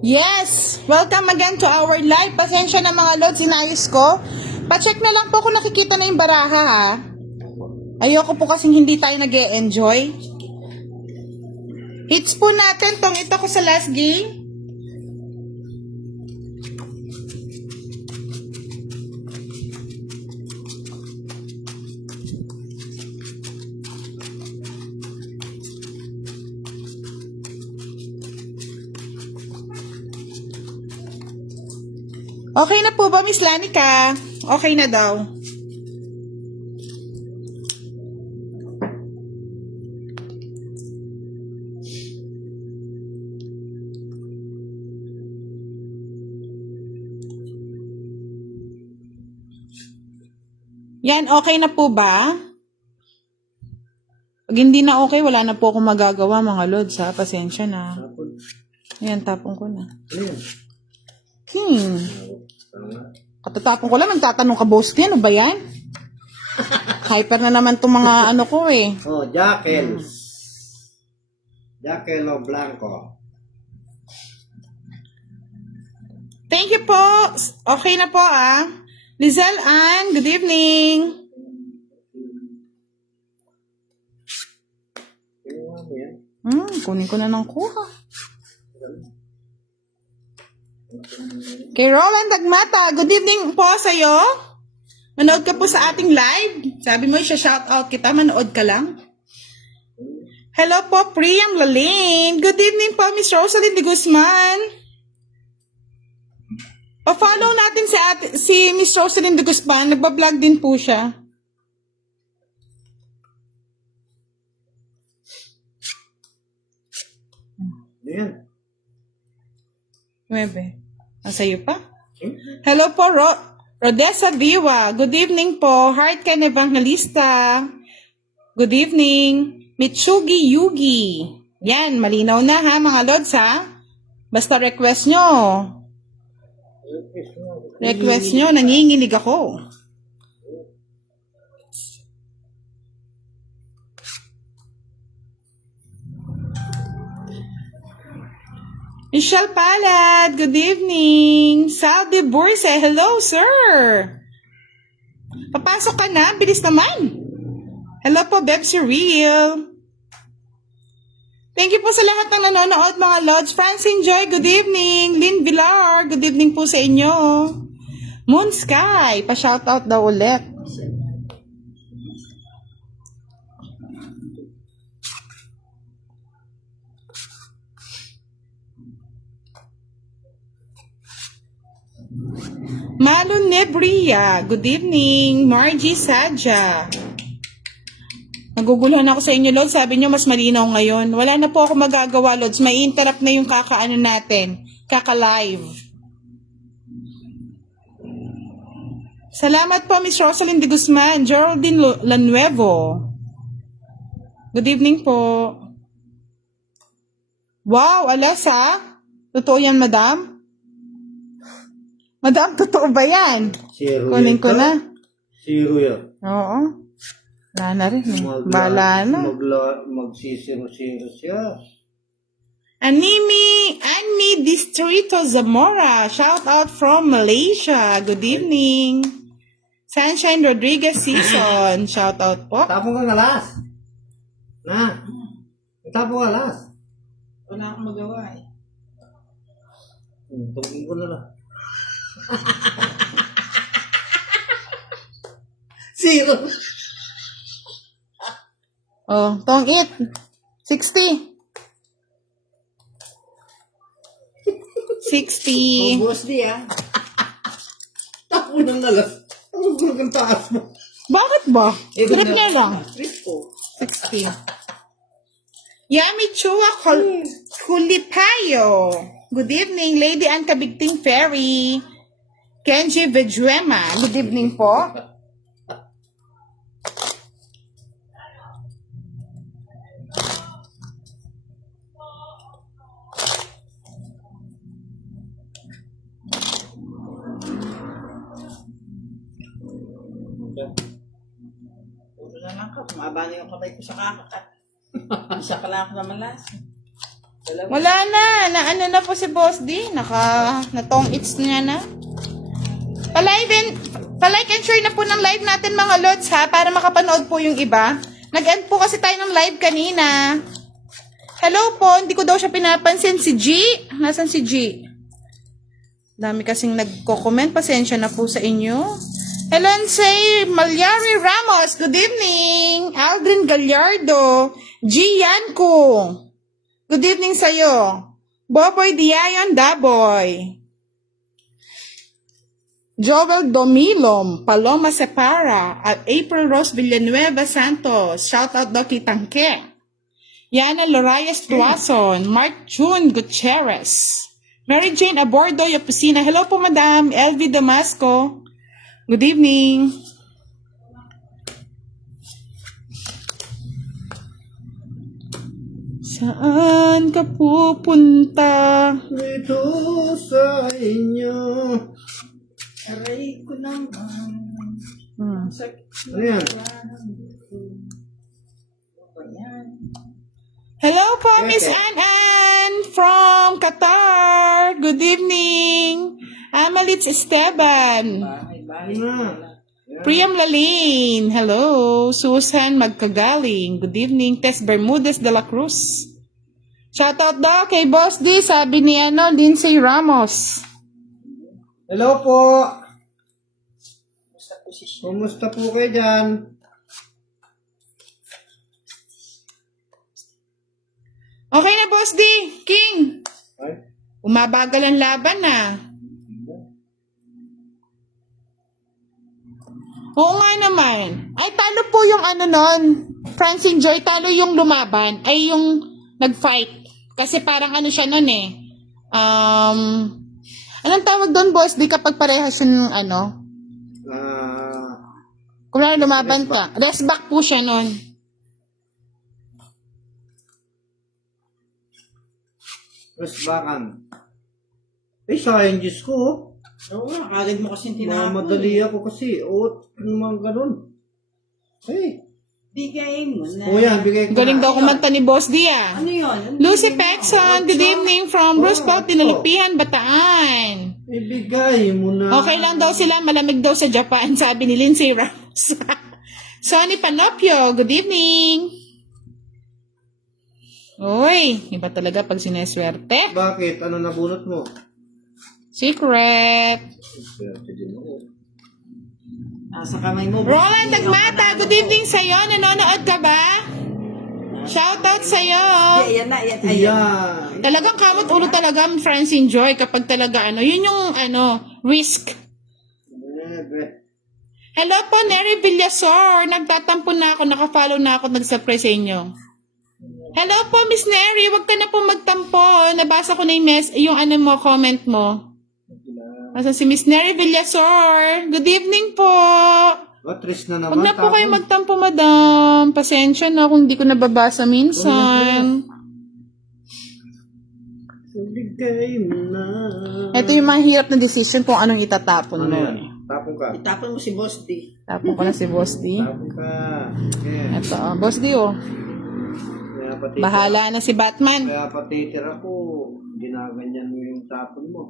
Yes! Welcome again to our live. Pasensya na mga lods, inayos ko. Pa-check na lang po kung nakikita na yung baraha ha. Ayoko po kasing hindi tayo nag-e-enjoy. Hits po natin tong ito ko sa last game. Okay na po ba, Miss Lanika? Okay na daw. Yan, okay na po ba? Pag hindi na okay, wala na po akong magagawa mga lods ha. Pasensya na. Ayan, tapong ko na. Katatapon ko lang, nagtatanong ka, Bosti, ano ba yan? Hyper na naman itong mga ano ko eh. Oh, Jackal. Jackal o Blanco. Thank you po. Okay na po ah. Lizelle Ann, good evening. Kunin ko na ng kuha. Kay Roland Dagmata, good evening po sa'yo. Manood ka po sa ating live. Sabi mo, isa-shoutout kita, manood ka lang. Hello po, Priyam Lalane. Good evening po, Miss Rosalie de Guzman. Pa-follow natin si Miss Rosalie de Guzman. Nagbablog din po siya. Ayan. 9. Nasa'yo pa? Hello po, Rodessa Diwa. Good evening po. Heart Ken Evangelista. Good evening. Mitsugi Yugi. Yan, malinaw na ha mga lods ha. Basta request nyo. Request nyo, nanginginig ako. Michelle Palad, good evening. Sal de Burse, hello sir. Papasok ka na, bilis naman. Hello po, Bebsi Real. Thank you po sa lahat ng nanonood mga lods. Francine Joy, good evening. Lynn Villar, good evening po sa inyo. Moon Sky, pa-shoutout daw ulit. Malun Nebria, good evening. Margie Sadja. Naguguluhan ako sa inyo, Lods. Sabi nyo, mas malinaw ngayon. Wala na po ako magagawa, Lods. May interrupt na yung kakaano natin. Kaka-live. Salamat po, Miss Rosaline de Guzman. Geraldine Lanuevo. Good evening po. Wow, alas ha? Totoo yan, madam? Madam, totoo ba yan? Zero Kunin ko yan. na. Zero yan. Oo. Wala na rin eh. Bala na. Magsisiro-siro siya. Annie Distrito Zamora. Shout out from Malaysia. Good evening. Sunshine Rodriguez Season. Shout out po. Tapong kang alas. Na. Tapong alas. Wala akong magawa eh. Tungin ko na lang. Zero. Oh, tong it. 60. 60. Boss di ah. Tapong ng alas. Ano ba kang taas mo? Bakit ba? Trip niya lang. Trip ko. 60. Yami Chua Kulipayo. Good evening, Lady Ann Kabigting Ferry. Kenji Vejuema. Good evening po. Puro na lang ka. Tumaba na yung kamay ko sa kakakat. Isa ka lang ako naman last. Wala na. Naano na po si Boss D. Natong its niya na. Palike and share na po ng live natin mga lods ha. Para makapanood po yung iba. Nag-end po kasi tayo ng live kanina. Hello po. Hindi ko daw siya pinapansin. Si G. Nasaan si G? Dami kasing nagko-comment. Pasensya na po sa inyo. Hello, say Malyari Ramos. Good evening. Aldrin Gallardo. G. Yanko. Good evening sa'yo. Boboy Diayon Daboy. Joel Domilom. Paloma Separa. At April Rose Villanueva Santos. Shout out daw kay Tangke. Yana Lorayes Tuason. Mark June Gutierrez. Mary Jane Abordo Yapusina. Hello po, Madam. LV Damasco. Good evening. Saan ka pupunta? Dito sa inyo. Aray ko naman. Ano yan? Hello po, Miss Ann from Qatar. Good evening. Amalits Esteban. Bahay-bahay. Priam Lalin. Hello. Susan Magkagaling. Good evening. Tess Bermudez de la Cruz. Shoutout daw kay Boss D. Sabi ni Lindsay Ramos. Hello po. Basta po si Shane. Kumusta po kayo dyan? Okay na, Boss D. King. Ay, Umabagal ang laban na. Oo nga naman. Ay, talo po yung nun. Francine Joy, talo yung lumaban. Ay, yung nag-fight. Kasi parang siya nun eh. Anong tawag doon, Boss? Di kapag parehas yung kung lumaban ka. Rest back po siya nun. mas bakan. Eh, sayang Diyos ko. Oo nga, kagad mo kasi tinapon. Madali ako kasi. Mga ganun. Eh. Bigayin mo na. Yan, bigay ko Galing na. daw kumanta ni Boss D ah. Ano yun? Lucy Pexon, good evening from Roosevelt, Dinalipihan, Bataan. Ibigay mo na. Okay lang daw sila, malamig daw sa Japan, sabi ni Lindsay Ramos. Sonny Panopio, good evening. Uy, iba talaga pag sineswerte. Bakit? Ano nabunot mo? Secret. Swerte din ako. Nasa kamay mo. Roland Nagmata, good evening sa'yo. Nanonood ka ba? Shoutout sa'yo. Yan na, yan. Ayan. Talagang kamot ulo talaga, Francine Joy, kapag talaga yun yung risk. Hello po, Neri Villasor. Nagtatampo na ako, nakafollow na ako, nag-subscribe sa inyo. Hello po, Miss Neri. Huwag ka na po magtampo. Nabasa ko na yung comment mo. Asa si Miss Neri Villasor. Good evening po. Matris na naman. Huwag na po kayo magtampo, madam. Pasensya na kung hindi ko nababasa minsan. Ibigay mo na. Ito yung mahirap na decision kung anong itatapon Ano mo. yan? Tapon ka. Itapon mo si Boss D. Tapon ko na si Boss D. Tapon ka. Yeah. Ito, Boss D, oh. Kaya pati Bahala na si Batman. Kaya pati tira ko, ginaganyan mo yung tapon mo.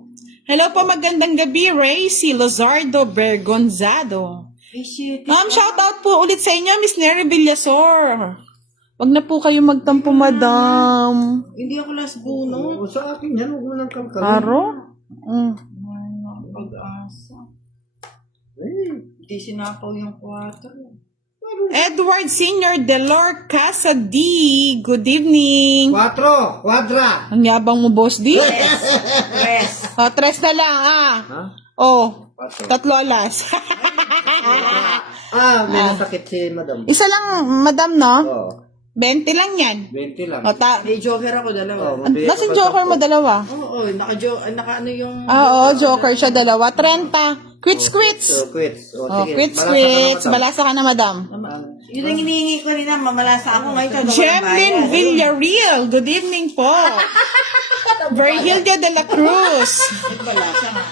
Hello po, magandang gabi, Ray. Si Lozardo Bergonzado. Eh, shit. Shoutout po ulit sa inyo, Miss Neri Villasor. Wag na po kayo magtampo, madam. Hindi ako last buno. Oo, sa akin yan, huwag mo nang kalkalin. Aro? Pag-asa. Eh, Hindi sinapaw yung 4. Edward Senior Delor Casa D. Good evening. 4, kwadra. Ang yabang mo, Boss D. Yes. Tres na lang, Ha? Oh, 4. 3 alas. May nasakit si madam. Isa lang, madam, no? Oo, 20 lang yan. 20 lang. May joker ako, dalawa. mabigay Nasaan ka pa joker mo, 10. dalawa? Oo, naka ano yung... Oo, joker siya, dalawa. 30. Quits. So, quits. Oh, Sige. quits. Balasa ka na, madam. Yun ang hinihingi ko nina, mamalasa ako ngayon. Jemlyn Villarreal, good evening po. Virgilio de la Cruz. Balasa nga.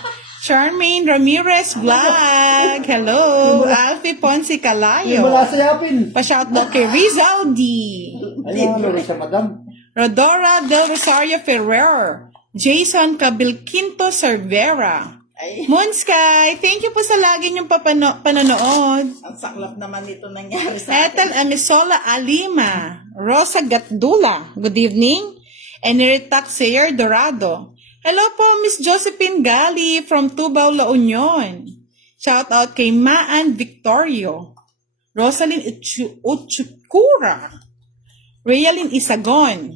Charmaine Ramirez Vlog. Hello. Alfie Ponce Calayo. Wala sa yapin. Pa-shout daw kay Rizaldi. Ano rin siya, madam? Rodora Del Rosario Ferrer. Jason Cabilquinto Cervera. Ay, Moon Sky, thank you po sa lagi niyong panonood. ang saklap naman nito nangyari sa akin. Ethel Amisola Alima. Rosa Gatdula. Good evening. Enritac Sayer Dorado. Hello po, Miss Josephine Gali from Tubao, La Union. Shout out kay Maan Victorio. Rosalyn Uchukura. Realin Isagon.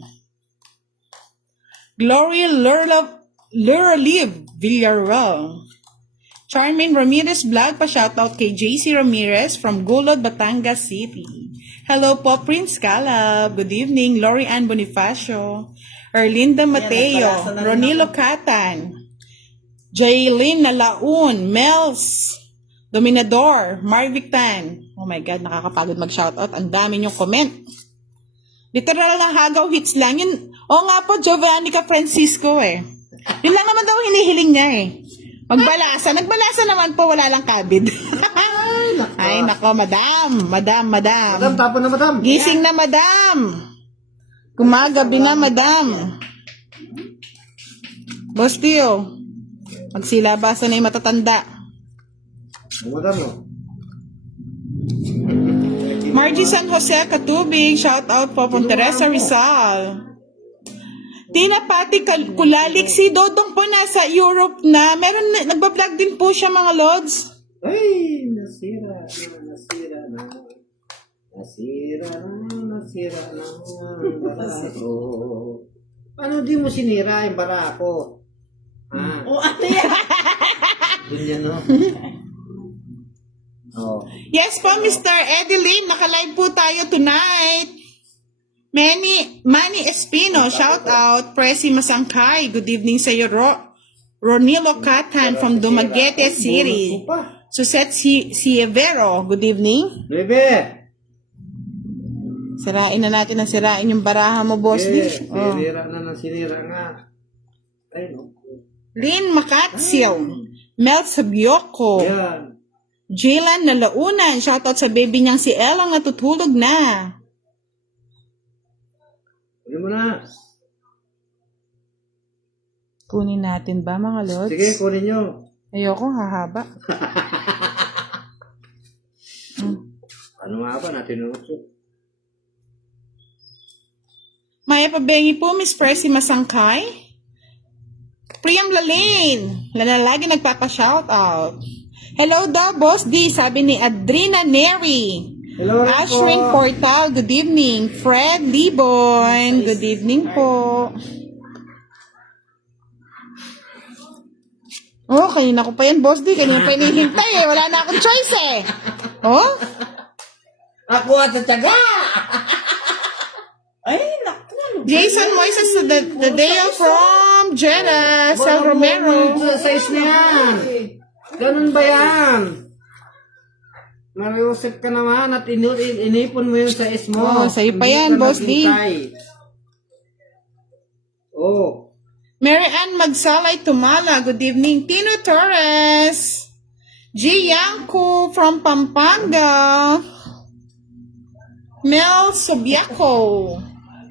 Gloria Luraliv Villarreal. Charmaine Ramirez Vlog, pa-shoutout kay JC Ramirez from Gulod, Batangas City. Hello po, Prince Calab. Good evening, Lori Ann Bonifacio. Erlinda Mateo. nagpalasa na rin Ronilo Catan. Jaylin Nalaun. Mels. Dominador. Marvic Tan. Oh my God, nakakapagod mag-shoutout. Ang dami niyong comment. Literal na hagaw hits lang. Yun, oo nga po, Giovannica Francisco eh. Yun lang naman daw hinihiling niya eh. Magbalasa. Nagbalasa naman po, wala lang kabid. Ay, nako, madam. Madam, tapon na madam. Gising na, madam. Gumagabi na, madam. Boss Tio, magsilabasan na yung matatanda. Madam, no? Margie San Jose Katubig, shout out po po Teresa Rizal. Tina Pati Kulalik, si Dodong po nasa Europe na. Meron, nagbablog din po siya mga lods. Ay, nasira na. Barako. Ano di mo sinira yung barako? Ha? O ano yan? Ganyan, no? Oh. Yes po, Mr. Edeline, naka-live po tayo tonight. Manny Espino, shout out. Presi Masangkay, good evening sa iyo, Ronilo Catan from Dumaguete City. Suset Sievero, good evening. Bebe! Sirain na natin ang sirain yung baraha mo, boss. Yes, Oh. sinira na ng sinira nga. Ay, no? Lynn Makatsil, Mel Sabioko, Yan. Jaylan Nalaunan, shout out sa baby niyang si Ella natutulog na. Hindi mo na. Kunin natin ba mga lods? Sige, kunin nyo. Ayoko, hahaba. Ano nga ba natin uso? Maya Pabengi po, Miss Presi Masangkay. Priam Lalane, lagi nagpapa-shoutout. Hello daw, Boss D, sabi ni Adrina Neri. Hello rin po. Ashwin Portal, good evening. Fred Libon, good evening po. Oh, kanina ko pa yan, Boss D. Kanina pa hinihintay eh. Wala na akong choice eh. Oh? Ako at sa tiyaga! Ay, naku. Jason Moises, the day from Jeddah, Sal Romero. Sa size na yan. Ganun ba yan? Mariusip ka naman at inipon mo yun sa is mo. Oh, sa'yo pa Hindi yan, ka Boss D. naghintay. Oh. Mary Ann Magsalay Tumala, good evening. Tino Torres. G. Yanko from Pampanga. Mel Sobiaco.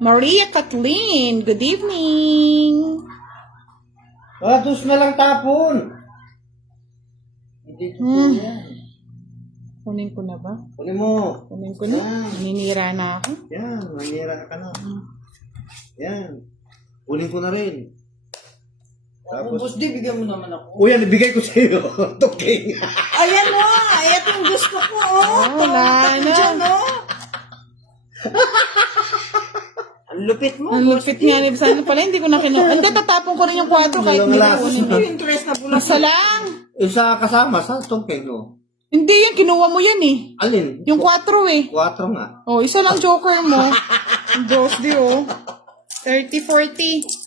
Maria Kathleen, good evening. Dos na lang tapon. Hindi ito yan. Kunin ko na ba? Kunin mo. Kunin ko na. Naninira na ako. Yan, manira ka na. Yan. Kunin ko na rin. Tapos, Boss D, bigyan mo naman ako. O yan, ibigay ko sa iyo. Tuking. Ayan o, ito yung gusto ko. Wala na. Diyan o. Ang lupit mo, Ang Boss lupit D. nga ni Sana pala, hindi ko na kinuha. Hindi, tatapon ko rin yung 4 kahit hindi ko kunin. Hindi yung dress na bulas. Isa lang. Isa kasama sa tuking o. Hindi yan, kinuha mo yan eh. Alin? Yung 4 eh. 4 nga. Oh, isa lang joker mo. Diyos di oh. 30-40.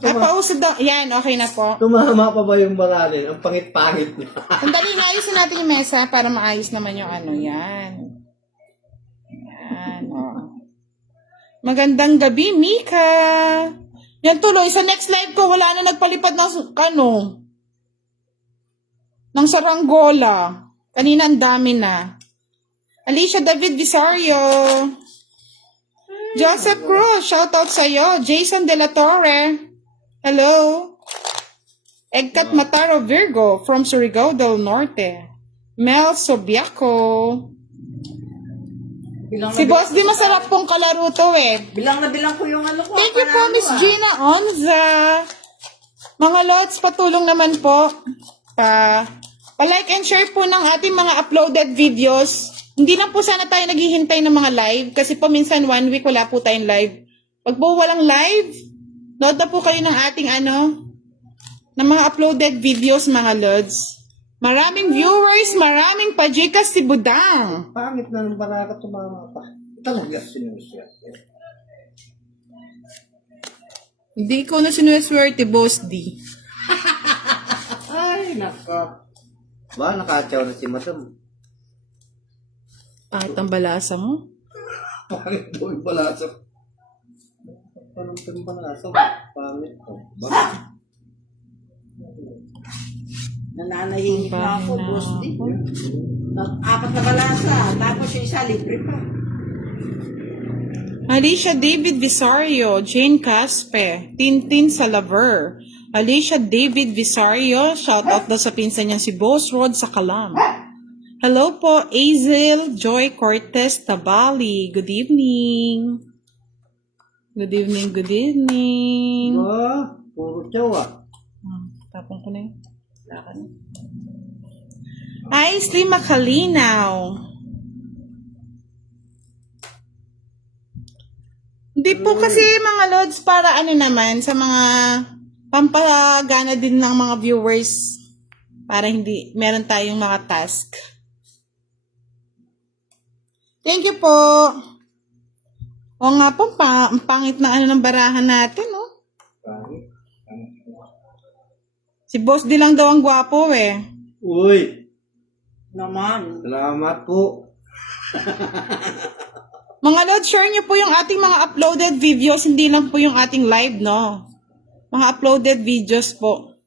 Ay, pausad daw. Yan, okay na po. Tumama pa ba yung baranin? Ang pangit-pangit na. Sandali, ayusin natin yung mesa para maayos naman yung ano. Yan. Yan, oh. Magandang gabi, Mika. Yan tuloy, sa next live ko, wala na nagpalipad ng, ng saranggola. Kanina ang dami na. Alicia David Visario. Joseph Cruz, shoutout sa'yo. Jason De La Torre. Hello. Egkat Mataro Virgo from Surigao del Norte. Mel Sobiaco. Bilang Si Boss di masarap pong kalaro to eh. Bilang na bilang ko yung ano ko. Thank you po, panalo, Miss Gina Onza. Mga lods, patulong naman po. Pa-like and share po ng ating mga uploaded videos. Hindi lang po sana tayo naghihintay ng mga live kasi paminsan 1 week wala po tayong live. Pag po walang live, nood na po kayo ng ating ng mga uploaded videos mga lods. Maraming viewers, maraming pajikas si Budang. Pangit na ng baraka tumama pa. Talaga sinusya. Hindi ko na sinuwerte, Boss D. Ay, nako. Ba, nakatsaw na si Madam. Kahit ang balasa mo. Pangit daw yung balasa. Parang yung balasa. Pangit ko. Ba? Nananahimik na ako, Pangit na boss di. ako. Apat na balasa. Tapos yung isa libre pa. Alicia David Visario, Jane Caspe, Tintin Salaver. Alicia David Visario, shoutout daw sa pinsan niya si Boss Rod sa Kalam. Hello po, Azel Joy Cortez Tabali. Good evening. Good evening, good evening. Ba? Puro tsawa. Tapong ko na yun. Lakad. Ay, Slim Makalinaw. Hindi po kasi mga lods para ano naman sa mga pampagana din ng mga viewers para hindi meron tayong mga task. Thank you po. O nga po, ang pangit na ng barahan natin, no? Pangit. Si Boss di lang daw ang gwapo eh. Uy, Naman. salamat po. Mga Lord, share niyo po yung ating mga uploaded videos, hindi lang po yung ating live, no? Mga uploaded videos po.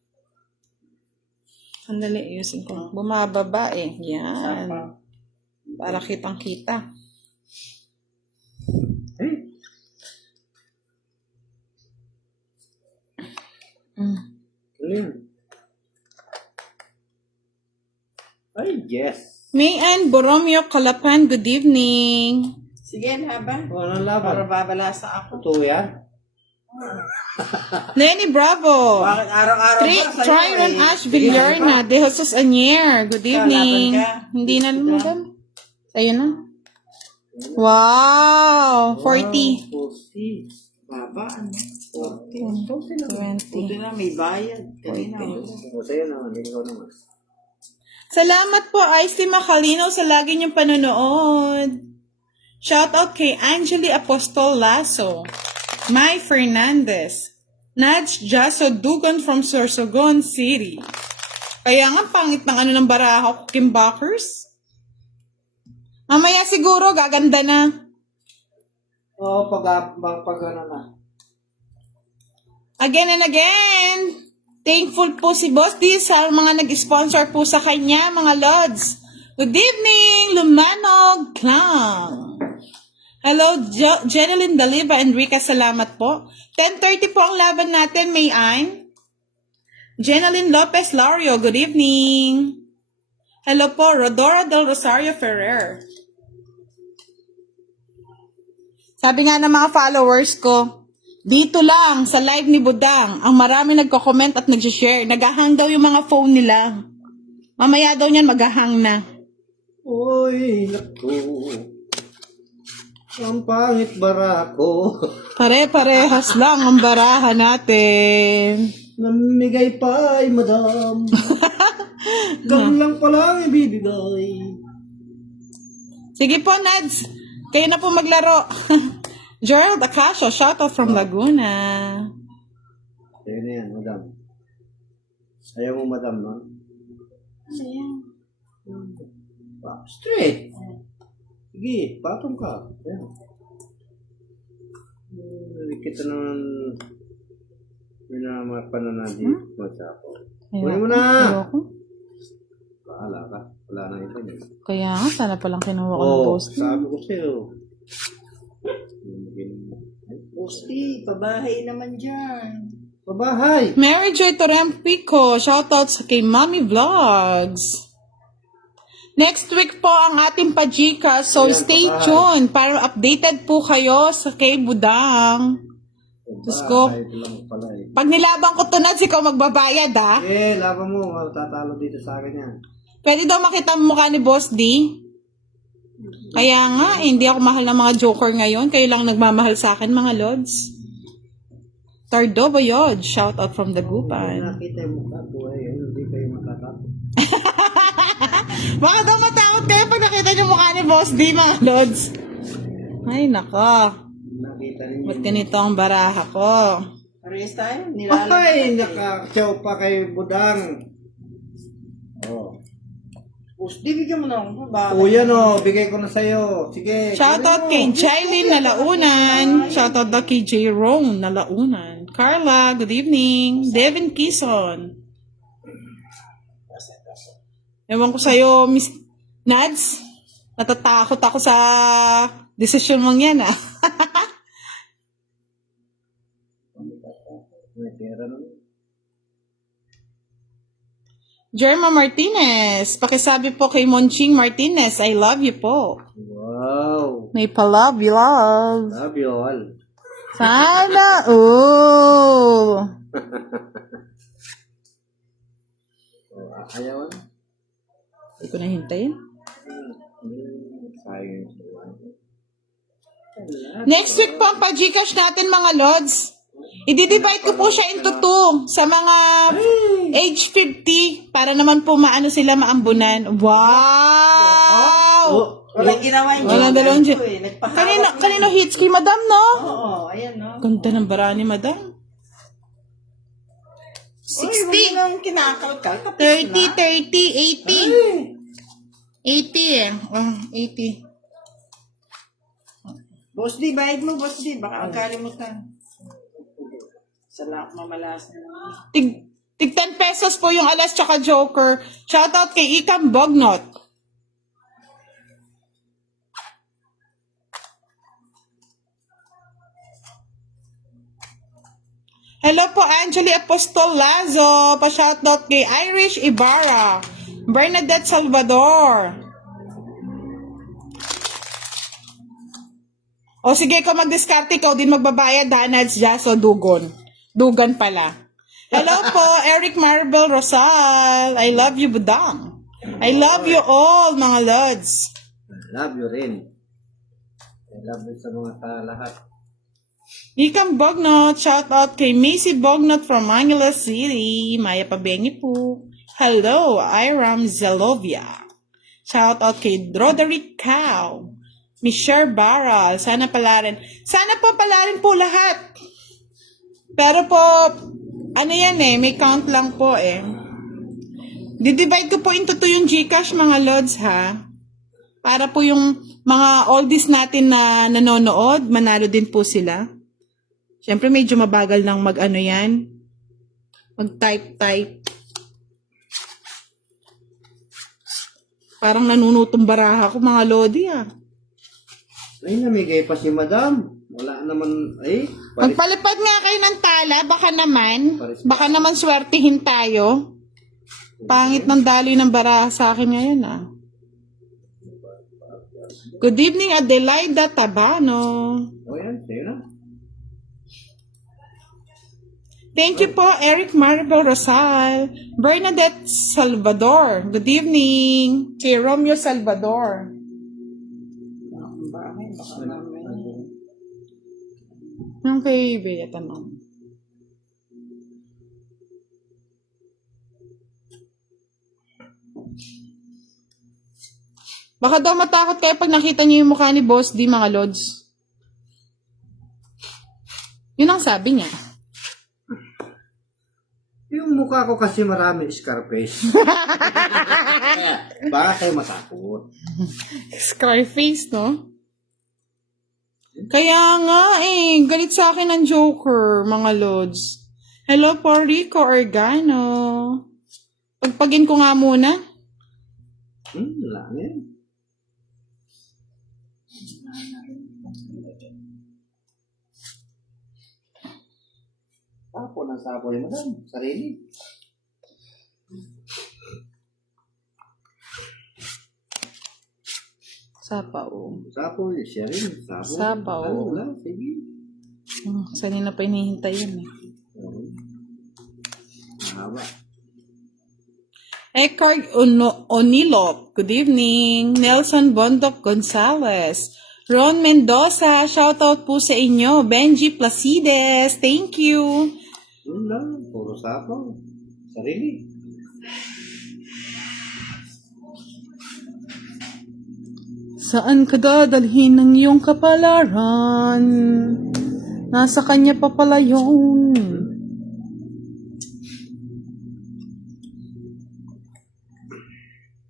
Sandali, ayusin ko. Bumababa eh. Yan. Para kitang-kita. Eh, galing. Ay, yes. Mayan Boromeo Calapan, good evening. Sige, laban. Walang Para laban. babalasa ako. Totoo yan? Lenny Bravo. Bakit araw-araw ba sa'yo Tryron eh? Ash Villarna, De Jesus Anier, good evening. laban ka. Hindi na madam. Sa'yo na. Wow! 40. 40. Baba, ano? 20. Buti na may bayad. Kanina. O, sa'yo naman. Ikaw naman. Salamat po, Ice Makalino, sa lagi niyong panonood. Shoutout kay Angeli Apostol Lasso, Mai Fernandez, Naj Jaso Dugan from Sorsogon City. Kaya nga, pangit ng ng baraha ko, Kim Bakers. Mamaya siguro, gaganda na. Oo, pag ano na. Again and again, thankful po si Boss D sa mga nag-sponsor po sa kanya, mga Lods. Good evening, Lumanog Clang. Hello, Jeneline Daliva, Enrica, salamat po. 10:30 po ang laban natin, May Ann. Jeneline Lopez Lario, good evening. Hello po, Rodora Del Rosario Ferrer. Sabi nga ng mga followers ko, dito lang, sa live ni Budang, ang marami nagko-comment at nag-share. Nag-hang daw yung mga phone nila. Mamaya daw niyan mag-hang na. Uy, naku. Ang pangit barako. Pare-parehas lang ang barahan natin. Namigay pa ay madam. Ganun lang pala ang ibibigay. Sige po, Nads. Kayo na po maglaro. Gerald Acacio, shoutout from Laguna. Sa'yo na yan, madam. Ayaw mo, madam, no? Straight. Sige, patong ka. Yan. Kita naman minamapan na natin. What's up? Kunin mo na! Ayoko. Paala ka. Wala na iba niya. Kaya nga, sana palang kinuha ko ng post. sabi ko sa'yo. Bosti, pabahay naman dyan. Pabahay! Mary Joy Torempico, shoutouts kay Mommy Vlogs. Next week po ang ating pajika, so Ayan, stay pabahay. tuned para updated po kayo sa kay Budang. Diyos ko. Pabahay ko lang pala eh. Pag nilabang ko tunad, ikaw magbabayad ha. Laban mo. Tatalo dito sa akin yan. Pwede daw makita ang mukha ni Boss D. Kaya nga, hindi ako mahal ng mga joker ngayon. Kayo lang nagmamahal sa akin, mga lods. Tardo Boyod, shout out from the Gupan. Nakita yung mukha ko eh. Hindi kayo makakapit. Baka daw matakot kayo pag nakita niyo mukha ni Boss D, mga lods. Ay, nako. Nakita ninyo. Ba't ganito ang baraha ko? Parehas tayo. Nilalagay. Ay, naka-chow pa kay Budang. Oh. Bosti, bigyan mo na ako. Bakit? O yan o, bigay ko na sa'yo. Sige. Shoutout kay Jailin Nalaunan. Shoutout daw kay J. Rome Nalaunan. Carla, good evening. Devin Kison. Ewan ko sa'yo, Miss Nads. Natatakot ako sa desisyon mong yan, ah. May pera na. Jerma Martinez. Pakisabi po kay Monching Martinez, I love you po. Wow. May pa-love you, love. Love you all. Sana, ooh. Ayaw na. Hindi ko na hintayin. Sayang. Next week po ang pa-Gcash natin, mga lods. I-divide ko po siya into 2 sa mga age 50 para naman po maano sila maambunan. Wow! Walang ginawa yung Walang dalawang ko eh. Nagpahawak Kanino hits kay Madam, no? Oo, ayan no. Ganda ng bara ni Madam. Uy, huwag mo nang kinakalkal. Tapos 30, na. 30, 80. 80 eh. Oh, 80. Boss D, bayad mo, Boss D. Baka ang kalimutan. Sa lahat mamalas na. Tig 10 pesos po yung alas tsaka joker. Shoutout kay Ikam Bognot. Hello po, Angeli Apostol Lazo. Pa-shoutout kay Irish Ibarra. Bernadette Salvador. O sige, ikaw mag-discarte, ikaw din magbabayad, Danads, Jaso, Dugon. Dugan pala. Hello po, Eric Maribel Rosal. I love you, Budang. I love you all, mga lods. Love you rin. I love you sa mga lahat. Ikam Bognot, shout out kay Macy Bognot from Manila City. Maya Pabengi po. Hello, Iram Zelovia. Shout out kay Roderick Cow. Michelle Barral. Sana po pala rin po lahat. Pero po, ano yan eh, may count lang po eh. Didivide ko po into 2 yung Gcash, mga lods, ha? Para po yung mga oldies natin na nanonood, manalo din po sila. Siyempre, medyo mabagal ng mag-ano yan. Mag-type. Parang nanunutong baraha ko, mga lodi, ah. Ay, namigay pa si Madam. Wala naman, Magpalipad nga kayo ng tala, baka naman swertihin tayo. Pangit ng daloy ng baraha sa akin ngayon, ah. Good evening, Adelaida Tabano. O yan, sa'yo na. Thank you po, Eric Maribel Rosal. Bernadette Salvador. Good evening. Si Romeo Salvador. Ang bahay, baka namin. Yung kay Bea, tanong. Baka daw matakot kayo pag nakita niyo yung mukha ni Boss D, mga lods. Yun ang sabi niya. Yung mukha ko kasi marami scarface. Baka kayo matakot. Scarface, no? Kaya nga eh, galit sa akin ang Joker, mga lods. Hello po, Rico Organo. Pagpagin ko nga muna. Wala na yan. Sapo ng sapo yung madam. Sarili. Sapaw. Sapo, siya rin. Sapo. Sapo. Wala, sige. Sanina pa hinihintay yun eh. Mahaba. Eckhart Onilop, good evening. Nelson Bondok Gonzalez. Ron Mendoza, shoutout po sa inyo. Benji Placides, thank you. Yun lang. Puro sapo. Sarili. Saan ka dadalhin ng iyong kapalaran? Nasa kanya pa pala yun.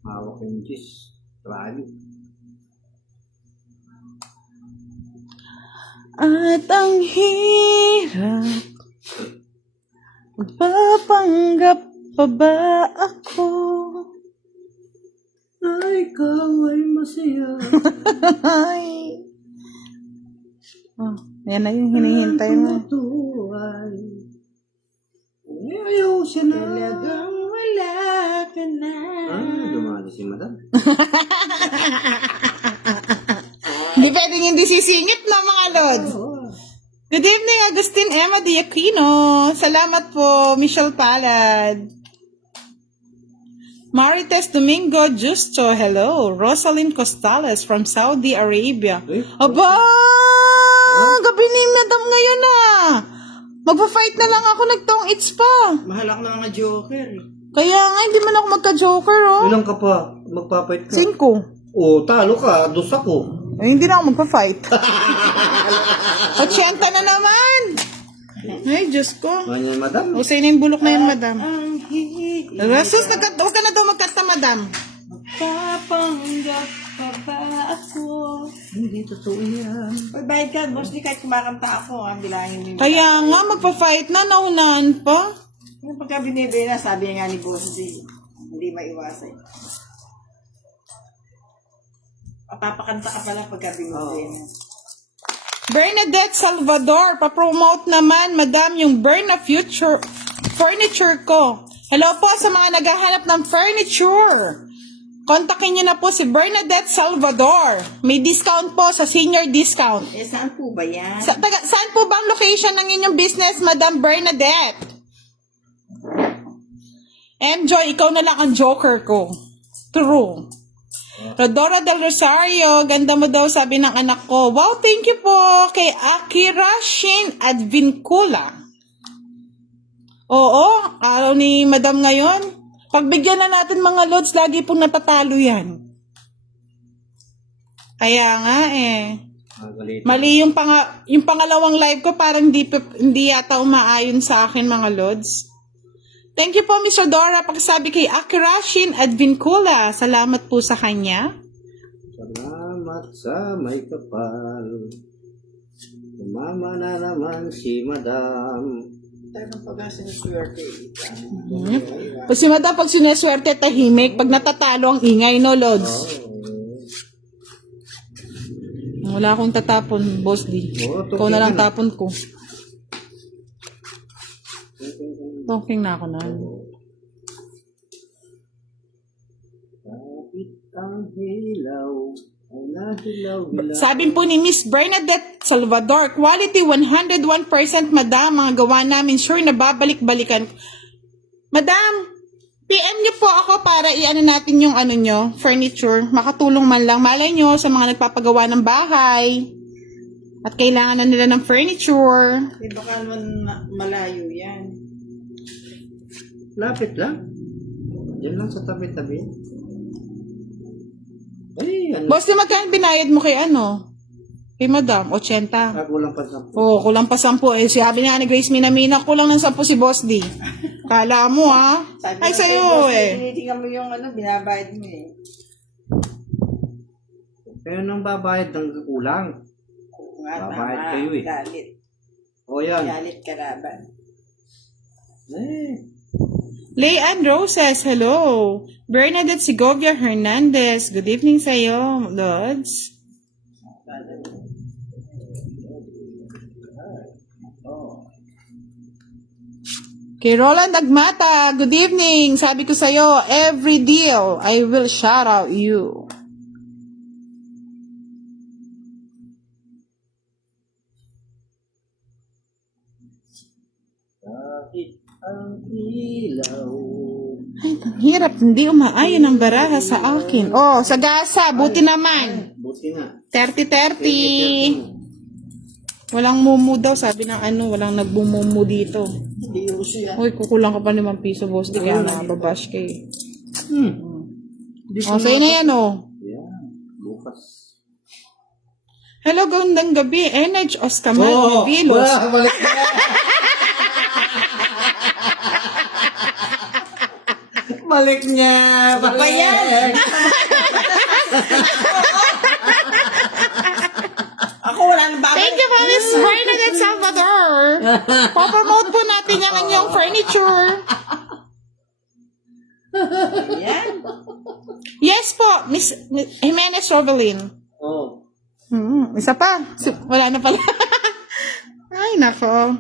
Hawak yung Diyos. Rayo. At ang hirap, magpapanggap pa ba ako? Ay, ikaw ay masaya. Ay. Oh, yan na yung hinihintay mo. Tumatuway. Ay, ayaw siya na. Talagang wala ka na. Dumali si madam. Hindi pwedeng hindi sisingit na mga lods. Good evening, Agustin Emma Diaquino. Salamat po, Michelle Palad. Marites Domingo Justo, hello. Rosalind Costales from Saudi Arabia. Eh? Aba! Gabi ni Madam ngayon ah. Magpa-fight na lang ako, nagtong its pa. Mahal ako na nga joker. Kaya nga, hindi man ako magka-joker oh. Ilang ka pa? Magpapait ka? 5. O, talo ka. Dos ako. Ay, hindi na ako magpa-fight. 80 na naman. Ay, Diyos ko. Ganyan, madam. O, sa'yo na yung bulok na yun, Madam. Ang hihig. Rasus, huwag ka na daw magkata, Madam. Papanggap pa ba ako? Hindi totoo yan. Uy, bayad ka, boss. Di kahit kumakanta ako, bilangin mo. Kaya nga, magpa-fight na, naunahan pa. Yung pagka binibili na, sabi nga ni boss, hindi maiwasan. Papakanta ka pala pagka binibili na. Bernadette Salvador, pa-promote naman, Madam, yung Berna Future furniture ko. Hello po sa mga naghahanap ng furniture. Kontakin niyo na po si Bernadette Salvador. May discount po sa senior discount. Eh, saan po ba yan? Saan po ba ang location ng inyong business, Madam Bernadette? Joy, ikaw na lang ang joker ko. True. Rodora del Rosario, ganda mo daw sabi ng anak ko. Wow, thank you po kay Akira Shin Advincula. Oo, araw ni Madam ngayon. Pagbigyan na natin mga lods, lagi pong natatalo yan. Kaya nga eh. Mali yung, yung pangalawang live ko, parang hindi yata umaayon sa akin mga lods. Thank you po, Mr. Dora. Pagsabi kay Akira Shin Advincula. Salamat po sa kanya. Salamat sa may kapal. Umama na naman si madam. Talagang pag sinuswerte. Pag si Madam, pag sineswerte, tahimik. Pag natatalo, ang ingay, no, Lods? Wala akong tatapon, Boss D. Ikaw na lang tapon ko. Talking na ako na. Kahit ang hilaw ay nahilaw-hilaw. Sabi po ni Miss Bernadette Salvador, quality 101% Madam, mga gawa namin, sure na babalik-balikan. Madam, PM niyo po ako para i-ano natin yung ano nyo, furniture. Makatulong man lang. Malay nyo sa mga nagpapagawa ng bahay. At kailangan na nila ng furniture. Eh, baka naman malayo yan. Lapit lang. Yan lang sa tabi-tabi. Ay, ano? Boss, di magkano binayad mo kay ano? Kay Madam, 80. Kulang pa sa Oo, kulang pa 10. Eh, sabi nga ni Grace Minamina, kulang ng 10 si Boss D. Kala mo ha? Sabi Ay, ko sa'yo boss, eh. tinitingnan mo yung binabayad mo eh. Pero nang babayad ng kulang. Oo nga, Babayad tama. kayo eh. Galit. O yan. Galit kalaban. Eh. Leanne Roses, hello. Bernadette Segovia Hernandez, good evening sa'yo, Lods. Kay Roland Agmata, good evening. Sabi ko sa'yo, every deal, I will shout out you. Kahit ang ilaw. Ay, ang hirap, hindi umaayon ang baraha sa akin. Oh, sa gasa, buti naman. Buti nga. 30-30. Walang mumu daw, sabi ng ano, walang nagbumumu dito. Hindi uso yan. Uy, kukulang ka pa 5 piso, boss. Di kaya nababash kayo. Oh, sa'yo na yan, oh. Yan. Bukas. Hello, gandang gabi. Energy Oskaman, Vilos. Balik na. Balik niya. Ba yan? Ako wala nang babalik. Thank you for Miss Bernadette Salvador. Popromote po natin ang inyong furniture. Yan. Yes po, Miss Jimenez Rovelin. Oh. Isa pa. Wala na pala. Ay, nako.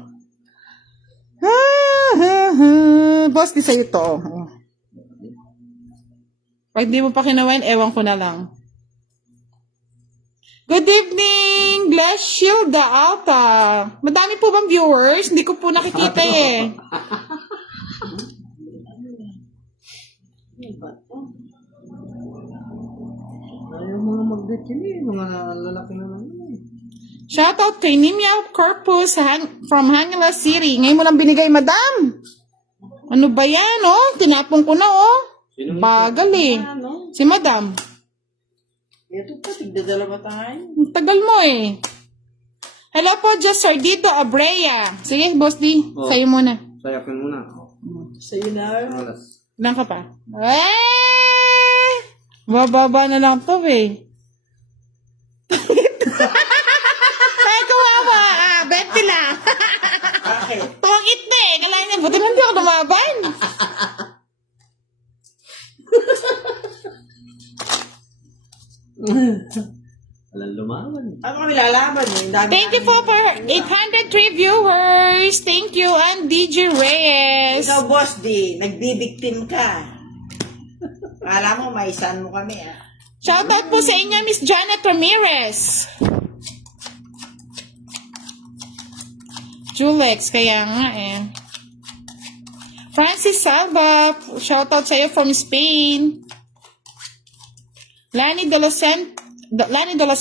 Boss, di sa'yo to. Pag di mo pa kinawain, ewan ko na lang. Good evening, Bless Shilda Alta. Madami po bang viewers? Hindi ko po nakikita eh. Ayaw mga mag-date yun eh. Mga lalaki na naman eh. Shoutout kay Nimia Corpus from Hangila City. Ngayon mo lang binigay, madam. Ano ba yan, oh? Tinapon ko na, oh. Sino Bagal eh. Ano? Si madam. Ito pa, tigdadala ba tayo? Ang tagal mo eh. Hello po, Just Sardito Abrea. Sige, boss D. Oh. Sa'yo muna. Sayakin muna. Oh. Sa'yo na. Alas. Ilan ka pa? Eh! Bababa na lang to eh. Ay, kawawa. 20 lang. Bakit? Tungit na eh. Kalahin na. Buti lang di ako lumaban. Walang lumawan. Ano kami lalaban eh? Ang dami Thank you po for 803 viewers. Thank you. And DJ Reyes. Ikaw, boss, nagbibiktim ka. Akala mo, maisan mo kami ah. Shoutout po sa inyo, Miss Janet Ramirez. Julex, kaya nga eh. Francis Salva, shoutout sa iyo from Spain. Lani de los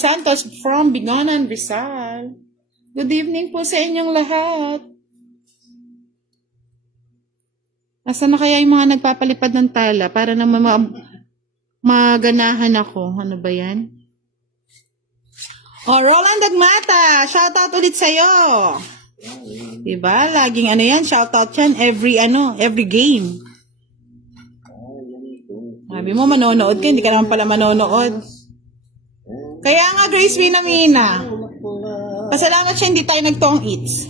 Santos from Bigonan, Rizal. Good evening po sa inyong lahat. Nasaan na kaya yung mga nagpapalipad ng tala para na maganahan ako? Ano ba yan? Oh, Roland Agmata, shoutout ulit sa'yo. Diba? Laging ano yan, shoutout yan every game. Sabi mo, manonood ka, hindi ka naman pala manonood. Kaya nga, Grace Winamina. Pasalamat siya, hindi tayo nagtoong eats.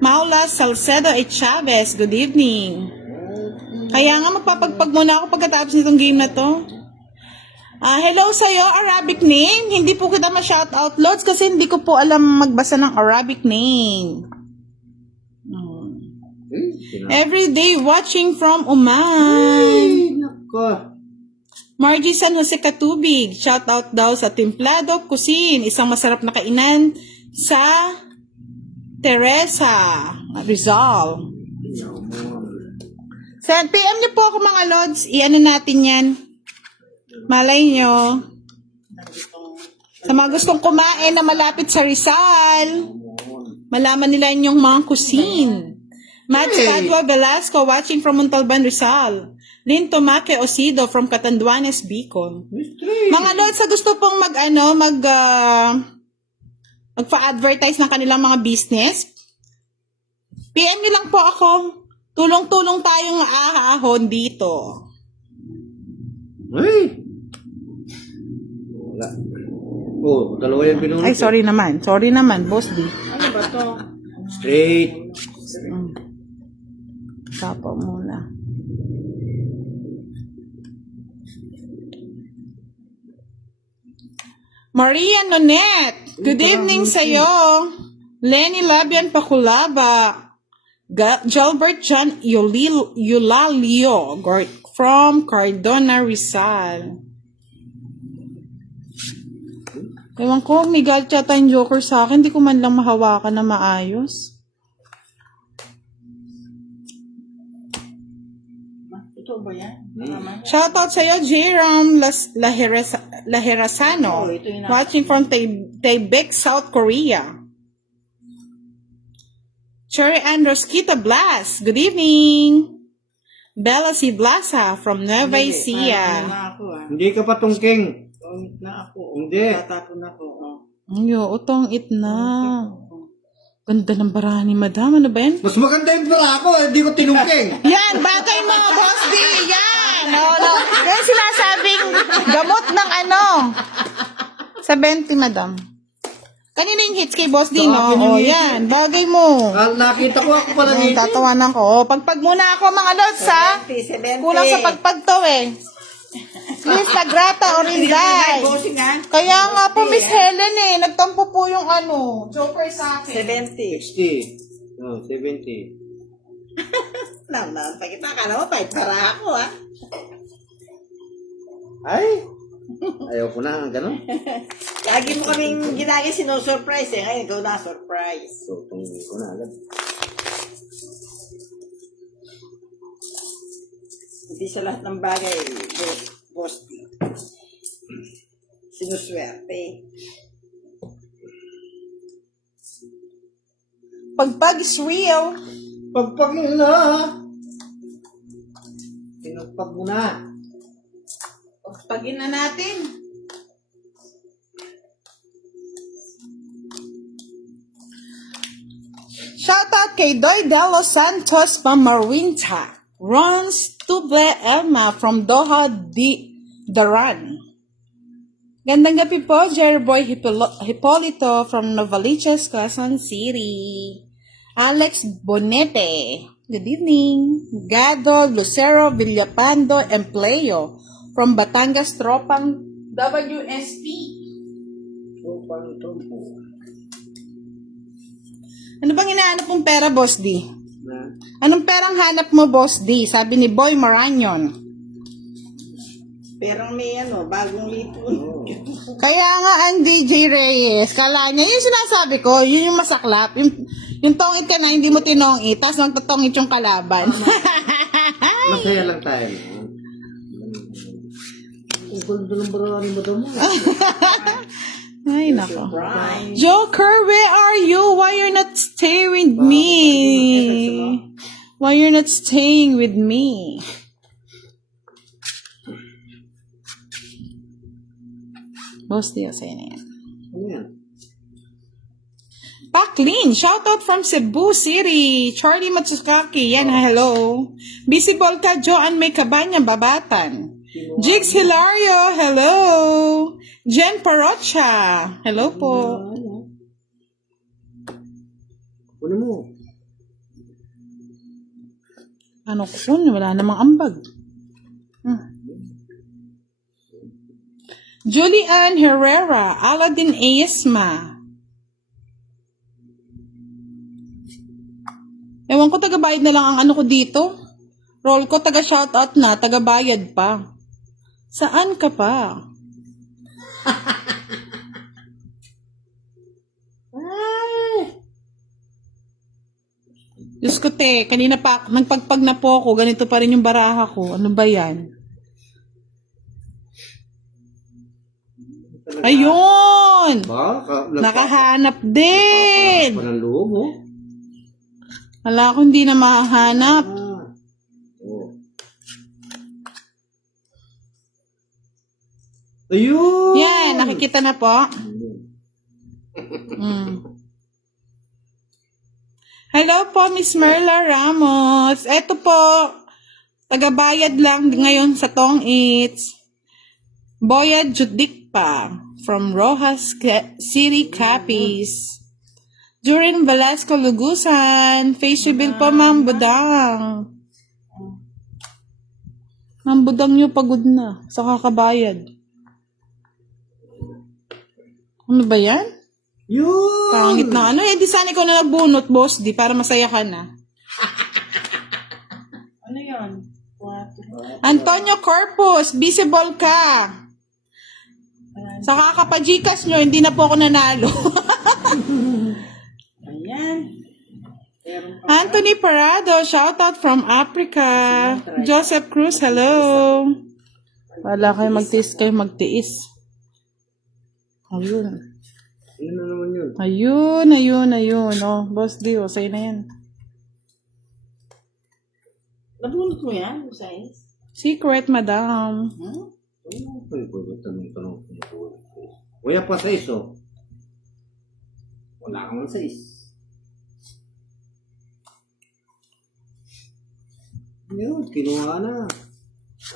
Maula Salcedo et Chavez, good evening. Kaya nga, magpapagpag muna ako pagkatapos nitong game na to. Hello sa'yo, Arabic name. Hindi po kita ma-shoutout, Lods, kasi hindi ko po alam magbasa ng Arabic name. Every day watching from Oman. Nako. Margie San Jose Katubig, shout out daw sa Templado Cuisine, isang masarap na kainan sa Teresa, Rizal. Send PM niyo po ako mga Lods, i-ano natin yan. Malay nyo. Sa mga gustong kumain na malapit sa Rizal, malaman nila yung mga cuisine. Matt Padua Velasco watching from Montalban, Rizal. Lynn Tomaque Osido from Catanduanes, Bicol. Mga Lods, sa gusto pong magpa-advertise ng kanilang mga business, PM nyo lang po ako. Tulong-tulong tayong ahahon dito. Ay! Wala. Oh, dalawa yung pinunod. Ay, sorry naman. Sorry naman, Boss D. Ano ba to? Straight. Sapo muna. Maria Nonet, good evening sa'yo. Lenny Labian Pakulaba. Gilbert John Eulalio from Cardona, Rizal. Ewan ko, may galit yata yung Joker sa akin. Hindi ko man lang mahawakan na maayos. Ito ba yan? Shoutout sa'yo, Jerome Laherasano. Oh, ito yung Watching from Taebaek, South Korea. Cherry Ann Rosquita Blas, good evening. Bella C. Blasa from Nueva Ecija. Hindi ka pa tungking. Pangit na ako. Hindi. Tatapon ako. Yo, utong itna. Ganda ng baraha ni Madam. Ano ba yan? Mas maganda yung pala ako, hindi ko tinungking. Yan, bagay mo, Boss D. Yan. No. Yan sinasabing gamot ng ano. Sa 20, Madam. Kanina yung hits kay Boss D, no? Sa akin yung Oh, hits. yan. Bagay mo. Nakita ko ako pala Yung dito. tatawanan ko. Oh, pagpag muna ako, mga lods, ha? 70. Kulang sa pagpag to, eh. Please, nagrata o rinday. Bossing ha? Kaya nga po, Miss Helen, eh. Nagtampo po yung ano, Joker sa akin. 70. 60. Oh, 70. Naman, pakita ka naman, para ako ha. Ay! Ayaw ko na, gano'n. Lagi mo kaming ginagi sinusurprise eh. Ngayon, ikaw na surprise. So, tungin ko na agad. Hindi sa lahat ng bagay, boss. Sinuswerte. Pagpag is real. Pagpagin na! Pinagpag mo na. Pagpagin na natin. Shoutout kay Doy De Los Santos Pamarinta. Ron Stuble Elma from Doha, Daran. Gandang gabi po, Jerboy Hipolito from Novaliches, Quezon City. Alex Bonete. Good evening. Gado Lucero Villapando Empleo from Batangas Tropang WSP. Tropang trompo. Ano bang inaanap mong pera, Boss D? Na? Anong perang hanap mo, Boss D? Sabi ni Boy Maranyon. Pero may bagong lipon. Kaya nga ang DJ Reyes, kala niya, yung sinasabi ko, yun yung masaklap. Yung tongit ka na, hindi mo tinongit, tapos nagtatongit yung kalaban. Masaya lang tayo. Ang ganda ng barani mo daw mo. Ay, nako. Surprise. Joker, where are you? Why you're not staying with me? Why you're not staying with me? Boss D, sa'yo na yan. Ano yan? Paklin, shoutout from Cebu City. Charlie Matsukaki, yan, hello. Visible ka, Joanne May Cabanya, Babatan. Jigs Hilario, hello. Jen Parocha, hello po. Kunin mo. Ano ko, wala namang ambag. Julian Herrera, Aladdin Esma. Ewan ko, taga-bayad na lang ang ano ko dito. Roll ko, taga-shoutout na, taga-bayad pa. Saan ka pa? Diyos ko, te, kanina pa, nagpagpag na po ako, ganito pa rin yung baraha ko. Ano ba yan? Ayun! Nakahanap din! Pa ng loob, oh. Wala ko, hindi na mahanap. Oh. Ayun! Yan, nakikita na po. Hello po, Miss Merla Ramos. Eto po, tagabayad lang ngayon sa Tong Eats. Boya Judikpa from Rojas City, Capiz. Durin Velasco Lugusan. Face bill po, Ma'am Budang. Ang budang nyo pagod na sa kakabayad. Ano ba yan? Yun! Pangit na ano. Eh, di sana ikaw na nagbunot, boss. Di, para masaya ka na. Ano yun? Antonio Corpus, visible ka. Sa kakapajikas nyo, hindi na po ako nanalo. Ayan. Meron pa. Anthony Parado, shout out from Africa. Joseph Cruz, hello. Wala kayo magtiis, kayo magtiis. Ayun. Yun na naman yun. Ayun. Oh, boss Dio, sa'yo na yan. Nabunot mo yan, size? Secret, madam. Hmm? Ano pa yung tanong? Kuya pa sa iso. Wala ka man sa is. Yun, kinuha na.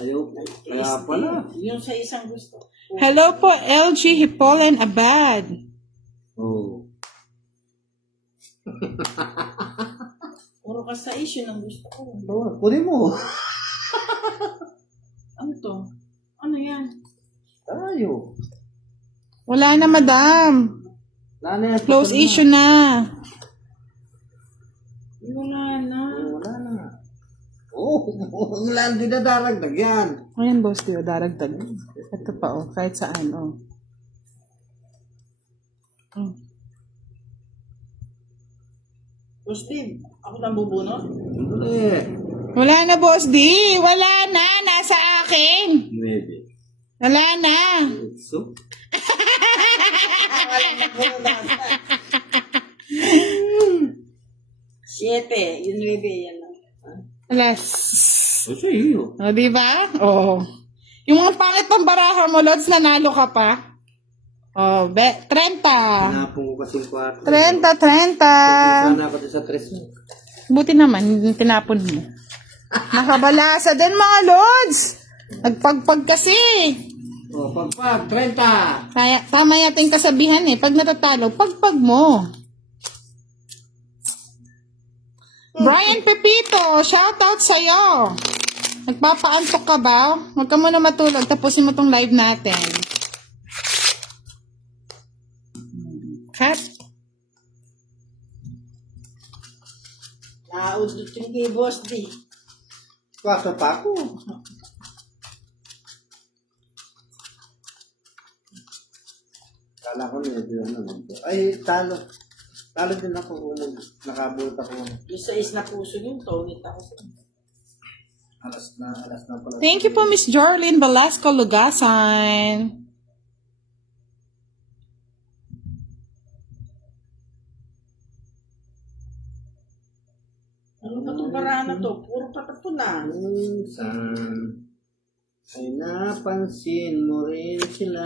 Ayaw, kaya pala. Yung sa isang gusto. Hello po, LG Hipolen Abad. Oh. Puro ka sa issue ng gusto ko. Kunin mo. Ano to? Ano yan? Tayo. Wala na, madam. Lana, Close issue na. Wala na. Wala na. Oh, wala din na daragdag yan. Ayan, boss Dio, daragdag. Ito pa, oh, kahit saan, oh. Oh. Justin, ako nang bubunot? Eh, Wala na, boss D. Wala na. Nasa akin. maybe. Wala na. So, Walang nagbunot na asa. 7. Yun 9. Yan lang. Alas. so iyo. O, di ba? Oo. Yung mga pangit ng baraha mo, Lods, nanalo ka pa. Oh, 30. Hinapon ko kasi yung kwarto. 30. Sana ako din sa tres mo. Buti naman, hindi tinapon mo. Nakabalasa din, mga Lods. Nagpagpag kasi. Oh, pagpag, 30. Kaya, tama yating kasabihan eh. Pag natatalo, pagpag mo. Brian Pepito, shoutout sa'yo. Nagpapaantok ka ba? Huwag ka muna matulog. Tapusin mo tong live natin. Cut. Naudot yung kay Boss D. Kwarto pa ako. Kala ko medyo ano. Ay, talo. Talo din ako kung nakabulot ako. Yung sa is na puso yung tongit ako sa. Alas na pala. Thank you po, Miss Jorlyn Velasco Lugasan. Ano ba itong paraan na to? Puro patato na. Minsan ay napansin mo rin sila.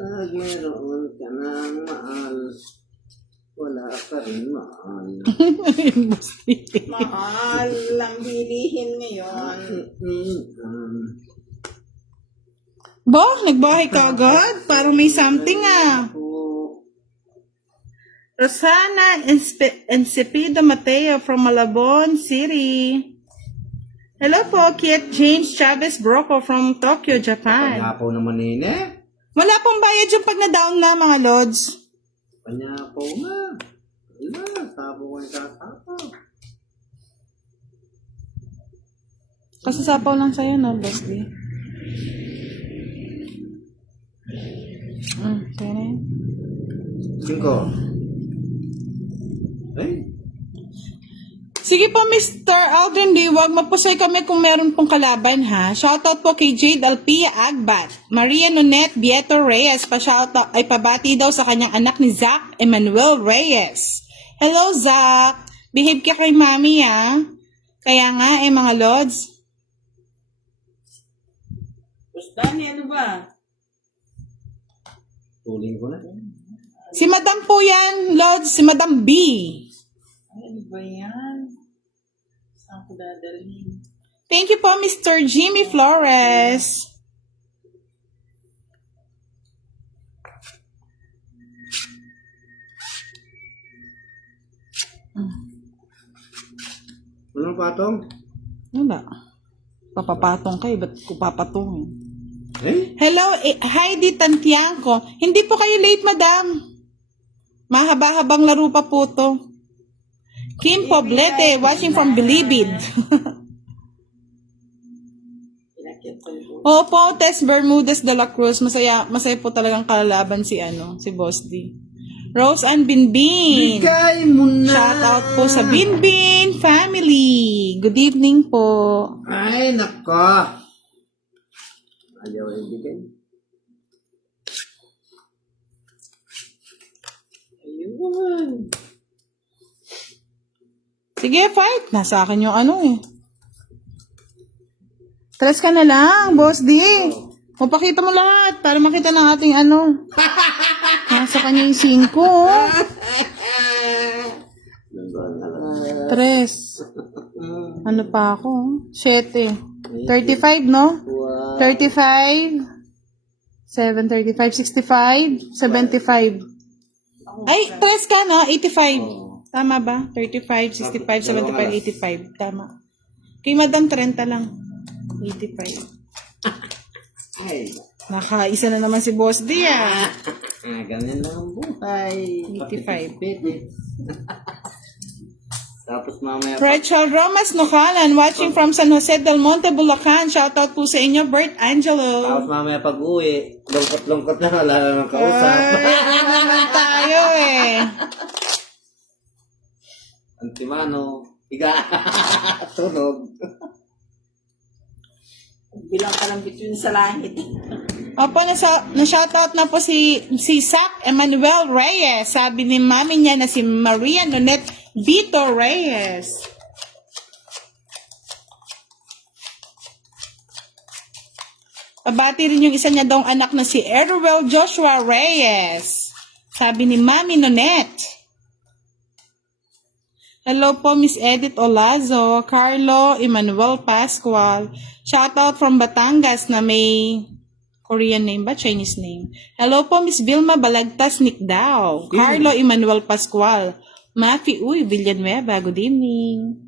Pag meron ka ng mahal, wala ka rin mahal. Mahal lang bilihin ngayon. Bo, nagbahay ka agad? Parang may something ah. Rosana Encipido Mateo from Malabon City. Hello po, Kiet James Chavez Broco from Tokyo, Japan. Panyapaw naman nene. Wala pong bayad yung pag na-down na, mga Lods. Panyapaw nga. Wala, sabo ko yung sasapaw. Kasasapaw lang sa'yo, no, Boss D? Kaya na yun. 5. Ay, Sige po, Mr. Aldrin D. Huwag mapusay kami kung meron pong kalaban, ha? Shoutout po kay Jade Alpia Agbat. Maria Nonette Bieto Reyes. Pa-shoutout ay pabati daw sa kanyang anak ni Zach Emmanuel Reyes. Hello, Zach. Behave ka kay mami, ha? Kaya nga, mga Lods. Boss Danny, ano ba? tuling ko na. Si Madam po yan, Lods. Si Madam B. Ay, ano ba yan? Saan ko dadalhin? Thank you po, Mr. Jimmy Flores. Anong patong? Wala. Papapatong ka ba't ko papatong? Eh? Hello, Heidi Tantiangco. Hindi po kayo late, madam. Mahaba-habang laro pa po to. Kim Poblete, watching from Bilibid. Pinakit ko yung Opo, Tess Bermudez de la Cruz. Masaya po talagang kalalaban si Boss D. Rose Ann Binbin. Bigay mo na. Shout out po sa Binbin family. Good evening po. Ay, nako. Ayaw ay bigay. ayun. Sige, fight. Nasa akin yung Tres ka na lang, Boss D. Mapakita mo lahat para makita ng ating Nasa kanya yung 5. Tres. Ano pa ako? 7. 35, no? 35. 735, 65, 75. Ay, tres ka, no? 85. Tama ba? 35, 65, 75, 85. Tama. Kay Madam 30 lang. 85. Ay. Nakaisa na naman si Boss D, Ganyan lang ang buhay. 85. Tapos mamaya Rachel Romas Nocalan, watching from San Jose del Monte, Bulacan. Shoutout po sa inyo, Bert Angelo. Tapos mamaya pag uwi, lungkot-lungkot na, wala namang kausap. Ay, ano naman tayo Antimano, higa, tunog. Bilang ka lang between sa langit. Opo, na-shoutout na po si Zach Emmanuel Reyes. Sabi ni mami niya na si Maria Nonet Vito Reyes. Pabati rin yung isa niya daw anak na si Erwel Joshua Reyes. Sabi ni Mami Nonet. Hello po, Miss Edith Olazo, Carlo Emmanuel Pascual. Shoutout from Batangas na may Korean name ba? Chinese name. Hello po, Miss Vilma Balagtas Nikdao. Carlo Emmanuel Pascual. Mafi Uy Villanueva. Good evening.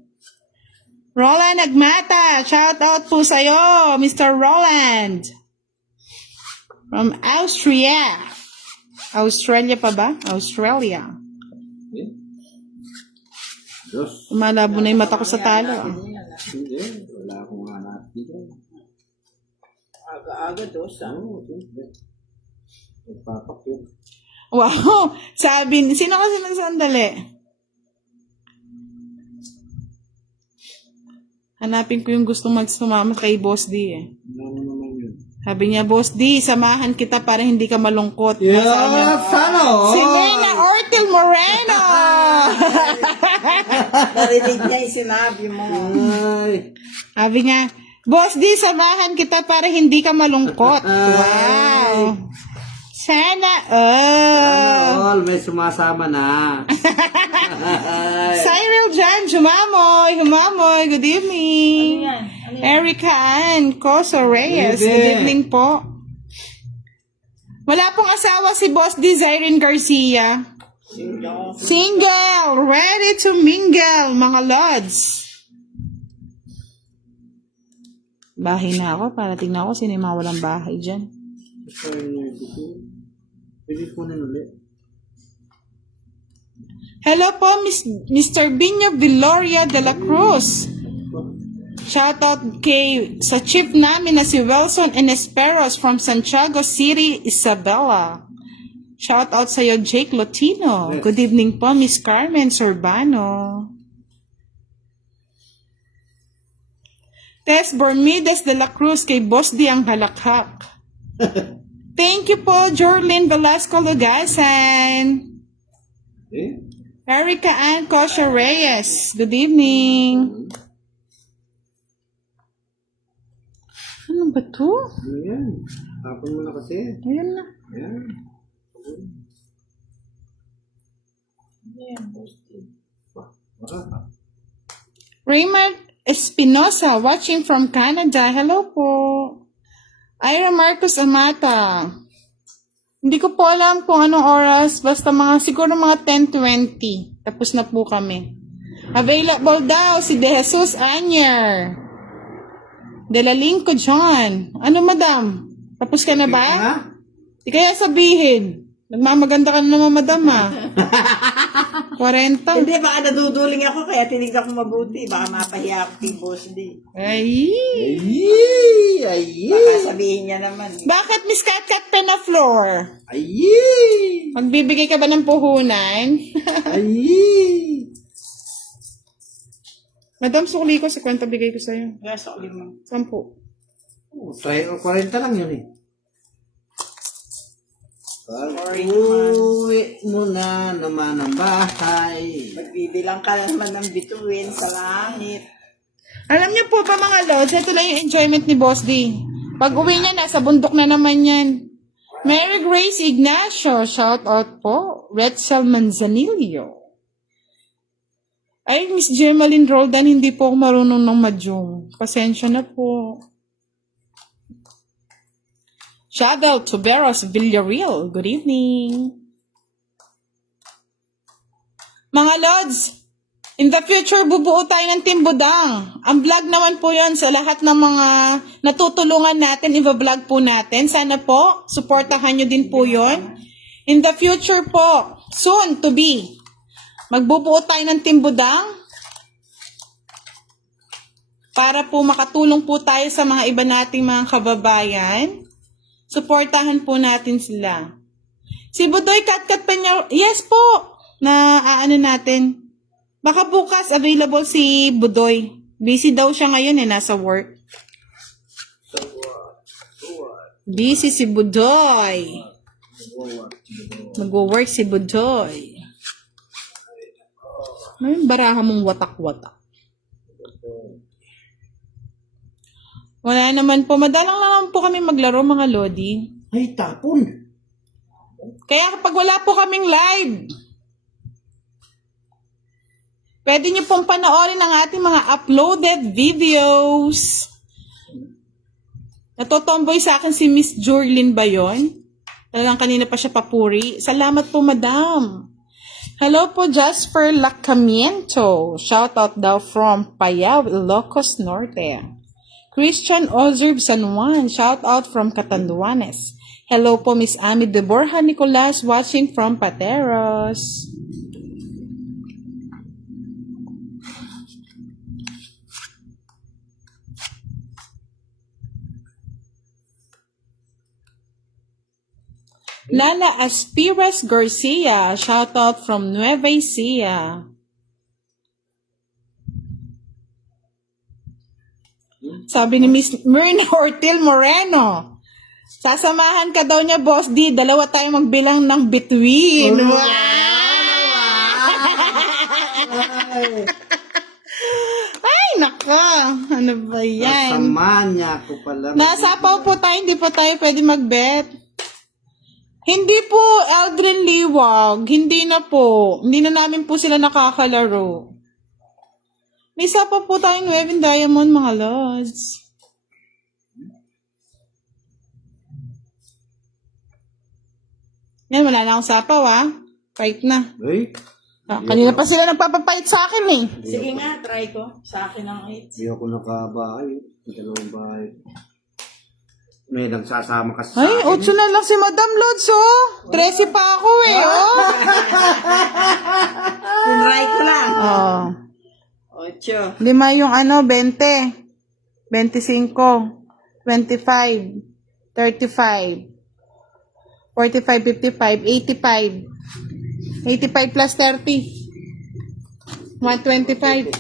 Roland Agmata. Shoutout po sa'yo, Mr. Roland. From Austria. Australia pa ba? Australia. Diyos. Umalabo na yung mata ko sa talo. Hindi, wala akong hanap dito. Aga-aga dosa. Nagpapak yun. Wow! Sabi, sino kasi man sandali? Hanapin ko yung gustong magsumama kay Boss D Ano naman yun? Sabi niya, Boss D, samahan kita para hindi ka malungkot. Yeah, Sabi niya, sana si Nena Ortil Moreno! Narinig niya yung sinabi mo. Ay. Sabi niya, Boss D, samahan kita para hindi ka malungkot. Wow! Sana, All, may sumasama na. Cyril Jan, humamoy, good evening. Ano yan? Erica Ann Coso Reyes, Good good evening po. Wala pong asawa si Boss D. Zyrene Garcia. Single, ready to mingle, mga lods. Bahay na ako, para tingnan ko sino yung mga walang bahay dyan. Pwede po na ulit. Hello po, Mr. Bino Viloria de la Cruz. Shoutout sa chief namin na si Wilson Enesperos from Santiago City, Isabela. Shoutout sa iyo, Jake Lotino. Good evening po, Miss Carmen Sorbano. Tess Bermudez de la Cruz kay Boss D ang halakhak. Thank you po, Jorlyn Velasco Lugasan. Eh? Erica Ann Cosio Reyes. Good evening. Ano ba to? Ano yan? Tapon mo na kasi. Ayan na. Ayan. Raymond Espinosa, watching from Canada. Hello po. Ira Marcos Amata. Hindi ko po alam kung anong oras. Basta siguro mga 10:20. Tapos na po kami. Available daw si De Jesus Anyer. Dalaling ko, John. Ano, madam? Tapos ka na ba? Ha? Di kaya sabihin. Nagmamaganda ka na naman, madam, ha? 40. Hindi, baka naduduling ako kaya tinignan ko mabuti. Baka mapahiya ako kay Boss D. Ay. Ay! Baka sabihin niya naman. Bakit Miss Kat pa na floor? Ay! Magbibigay ka ba ng puhunan? Ay! Madam, sukli ko sa kwenta bigay ko sa'yo. Yes, ako limang. 10. Try 40 lang yun eh. Sorry Uwi mo na naman ang bahay. Magbibilang ka na naman ng bituin sa langit. Alam niyo po pa mga lods, ito lang yung enjoyment ni Boss D. Pag uwi niya, nasa bundok na naman yan. Mary Grace Ignacio, shout out po. Retzel Manzanillo. Ay, Miss Gemaline Roldan, hindi po ako marunong ng madyong. Pasensya na po. Shout out to Beros Villarreal. Good evening. Mga Lods, in the future, bubuo tayo ng Team Budang. Ang vlog naman po yon sa lahat ng mga natutulungan natin, i-vlog po natin. Sana po, supportahan nyo din po yon. In the future po, soon to be, magbubuo tayo ng Team Budang para po makatulong po tayo sa mga iba nating mga kababayan. Suportahan po natin sila. Si Budoy Katkat pa niya, yes po, na ano natin. Baka bukas available si Budoy. Busy daw siya ngayon nasa work. Busy si Budoy. Nag-work si Budoy. May baraha mong watak-watak. Wala naman po. Madalang lang po kami maglaro mga Lodi. Ay, tapon. Kaya kapag wala po kaming live, pwede niyo pong panoorin ang ating mga uploaded videos. Natotomboy sa akin si Miss Jorlyn ba yun? Talagang kanina pa siya papuri. Salamat po, madam. Hello po, Jasper Lacamiento. Shout out daw from Payao, Ilocos Norte. Christian Ozerb San Juan. Shout out from Catanduanes. Hello po, Miss Ami de Borja Nicolas watching from Pateros. Lala Aspiras Garcia. Shout out from Nueva Ecija. Sabi ni Miss Myrna Ortil Moreno, sasamahan ka daw niya, Boss D. Dalawa tayo magbilang ng between. Wow! Ay, naka. Ano ba yan? Kasama niya ako pala. Nasapaw po tayo, hindi po tayo pwede mag-bet. Hindi po, Eldrin Liwag. Hindi na po. Hindi na namin po sila nakakalaro. May sapaw po tayong 9 diamond, mga lods. Yan, wala na akong sapaw, Fight na. Ay, Kanina pa sila nagpapapait sa akin, eh. Sige nga, try ko. Sa akin ang 8. hindi ako nakabahay. May dalawang bahay. May nagsasama kasi Ay, 8 na lang si Madam Lods, 13 pa ako, eh, Tinry ko lang. 8. 5 yung 20. 25. 25. 35. 45, 55, 85. 85 plus 30. 125.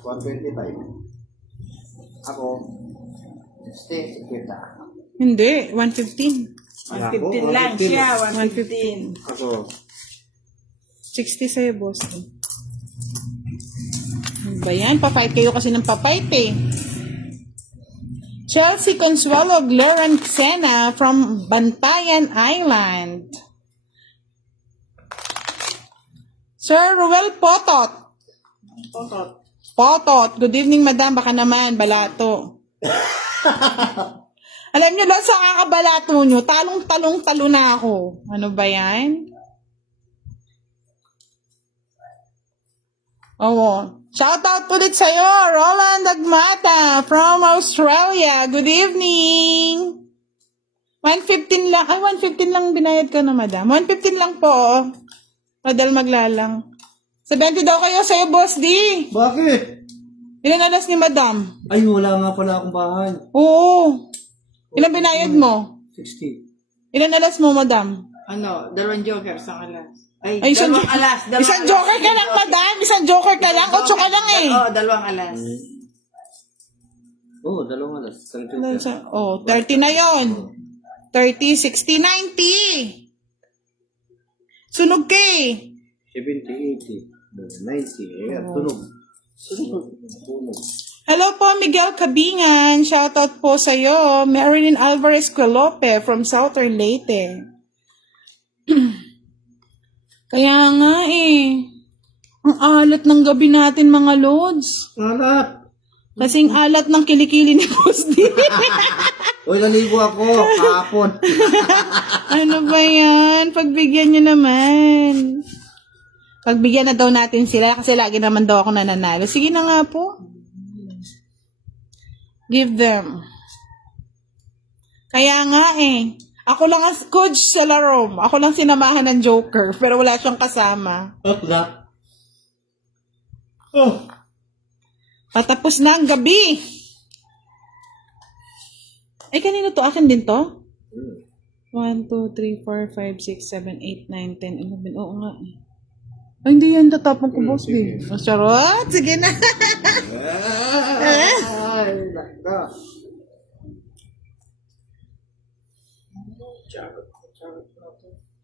125. Ako, 60, 50. Hindi, 115. 115 lang siya, 115. Ako, 60 sa'yo, boss. Ano ba yan? Pa-fight kayo kasi ng pa-fight, eh. Chelsea Consuelo Gloran Xena from Bantayan Island. Sir Ruel Potot. Potot. Potot. Good evening, madam. Baka naman, balato. Alam niyo, lang sa kakabalato nyo, talong-talong-talo na ako. Ano ba yan? Oo. Shout out ulit sa'yo, Roland Agmata from Australia. Good evening. 115 lang. Ay, 115 lang binayad ko na, madam. 115 lang po. Madal maglalang. 70 daw kayo sa'yo, Boss D. Bakit? Ilan alas ni madam? Ay, wala nga pala akong bahay. Oo. Ilan binayad mo? 60. Ilan alas mo, madam? Ano, 2 joker sa alas. Ay, Ay, isang, dalawang alas. isang joker ka lang, madam. Isang joker ka lang. 8 ka lang eh. Oo, 2 alas. Oo, 2 alas. 30. Oh, 30 na yon. 30, 60, 90. Sunog ka eh. 70, 80, 90. Ayan, tunog. Tunog. Hello po, Miguel Cabingan. Shoutout po sa'yo. Marilyn Alvarez Quelope from Southern Leyte. Kaya nga eh. Ang alat ng gabi natin, mga lods. Alat! Kasing alat ng kilikili ni Boss D. Uy, naligo ako. Kahapon. Ano ba yan? Pagbigyan nyo naman. Pagbigyan na daw natin sila kasi lagi naman daw ako nananalo. Sige na nga po. Give them. Kaya nga eh. Ako lang ang coach sa laro. Ako lang sinamahan ng Joker pero wala siyang kasama. Alat. Oh. Patapos na ang gabi. Ay, kanino to? Akin din to? 1, 2, 3, 4, 5, 6, 7, 8, 9, 10, 11. Oo nga eh. Ay, hindi yan. Tatapon ko, Boss D. Oh, charot. Sige na. Ay, naka.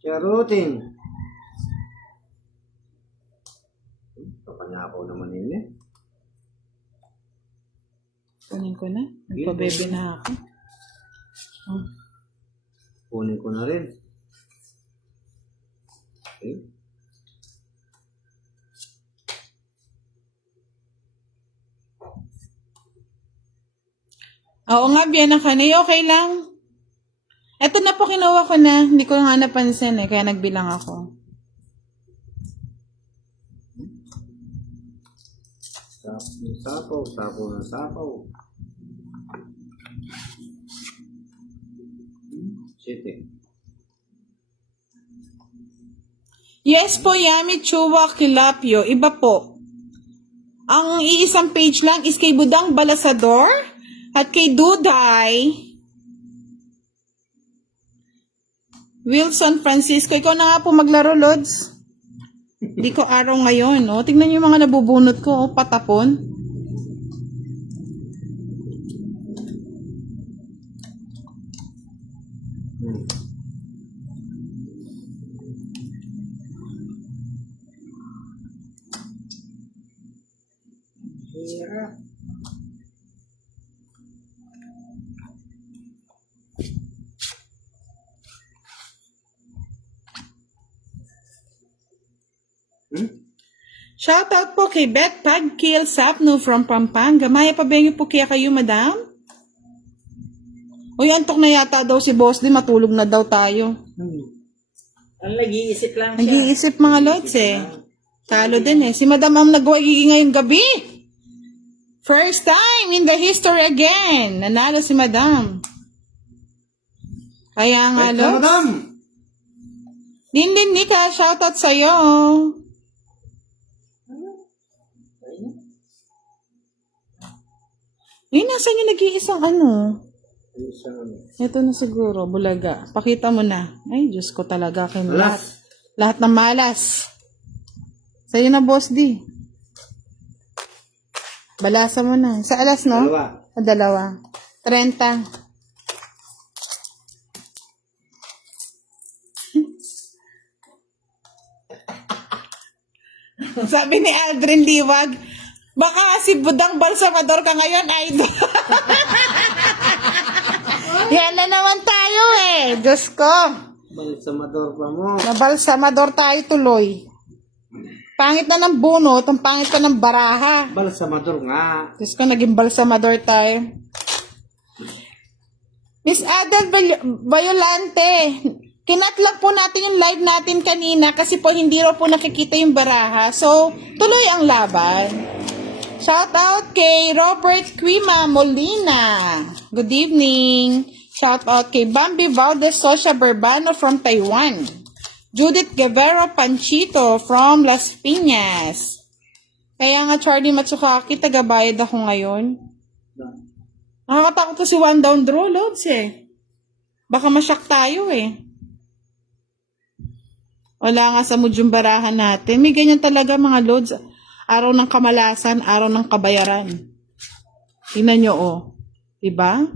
Charutin. Papanyakaw naman yun eh. Kunin ko na. Nagpabebe na ako. Oh. Kunin ko na rin. Okay. Oo nga, Biana Kanay. Okay lang. Eto na po, kinuha ko na. Hindi ko nga napansin eh, kaya nagbilang ako. Sapaw, sapaw ng sapaw. Sete. Yes po, Yami Chua Kilapio. Iba po. Ang iisang page lang is kay Budang Balasador at kay Duday Wilson Francisco. Ikaw na nga po maglaro, Lods. Hindi ko araw ngayon, no? Tingnan niyo yung mga nabubunot ko, oh, patapon. Hirap. Shoutout po kay Beth Pagkil Sapno from Pampanga. Maya pabengi po kaya kayo, madam? Uy, antok na yata daw si Boss din. Matulog na daw tayo. Ang nag-iisip lang siya. Nag-iisip mga lods eh. Talo din eh. Si madam ang nagwagi ngayong gabi. First time in the history again. Nanalo si madam. Kaya nga, Ay, lods. madam! Din Nika, shoutout sa'yo. Eh, nasan yung nag-iisang ano? Ito na siguro, bulaga. Pakita mo na. Ay, Diyos ko talaga. Kay lahat. Malas. Lahat ng malas. Sa'yo na, Boss D. Balasa mo na. Sa alas, no? Dalawa. Dalawa. 30. Sabi ni Aldrin Liwag, baka si Budang Balsamador ka ngayon, idol. Yan na naman tayo eh. Diyos ko. Balsamador pa mo. Nabalsamador tayo tuloy. Pangit na ng bunot, ang pangit pa ng baraha. Balsamador nga. Diyos ko, naging balsamador tayo. Miss Adel Violante, Kinat lang po natin yung live natin kanina kasi po hindi raw po nakikita yung baraha. So, tuloy ang laban. Shout out kay Robert Quima Molina. Good evening. Shout out kay Bambi Valdez Socia Bourbano from Taiwan. Judith Guevara Panchito from Las Piñas. Kaya nga Charlie Matsukaki, tagabayad ako ngayon. Nakakatakot to si One Down Draw, Lods eh. Baka masyak tayo eh. Wala nga sa mood yung barahan natin. May ganyan talaga mga Lods. Araw ng kamalasan, araw ng kabayaran. Tingnan nyo oh. Diba?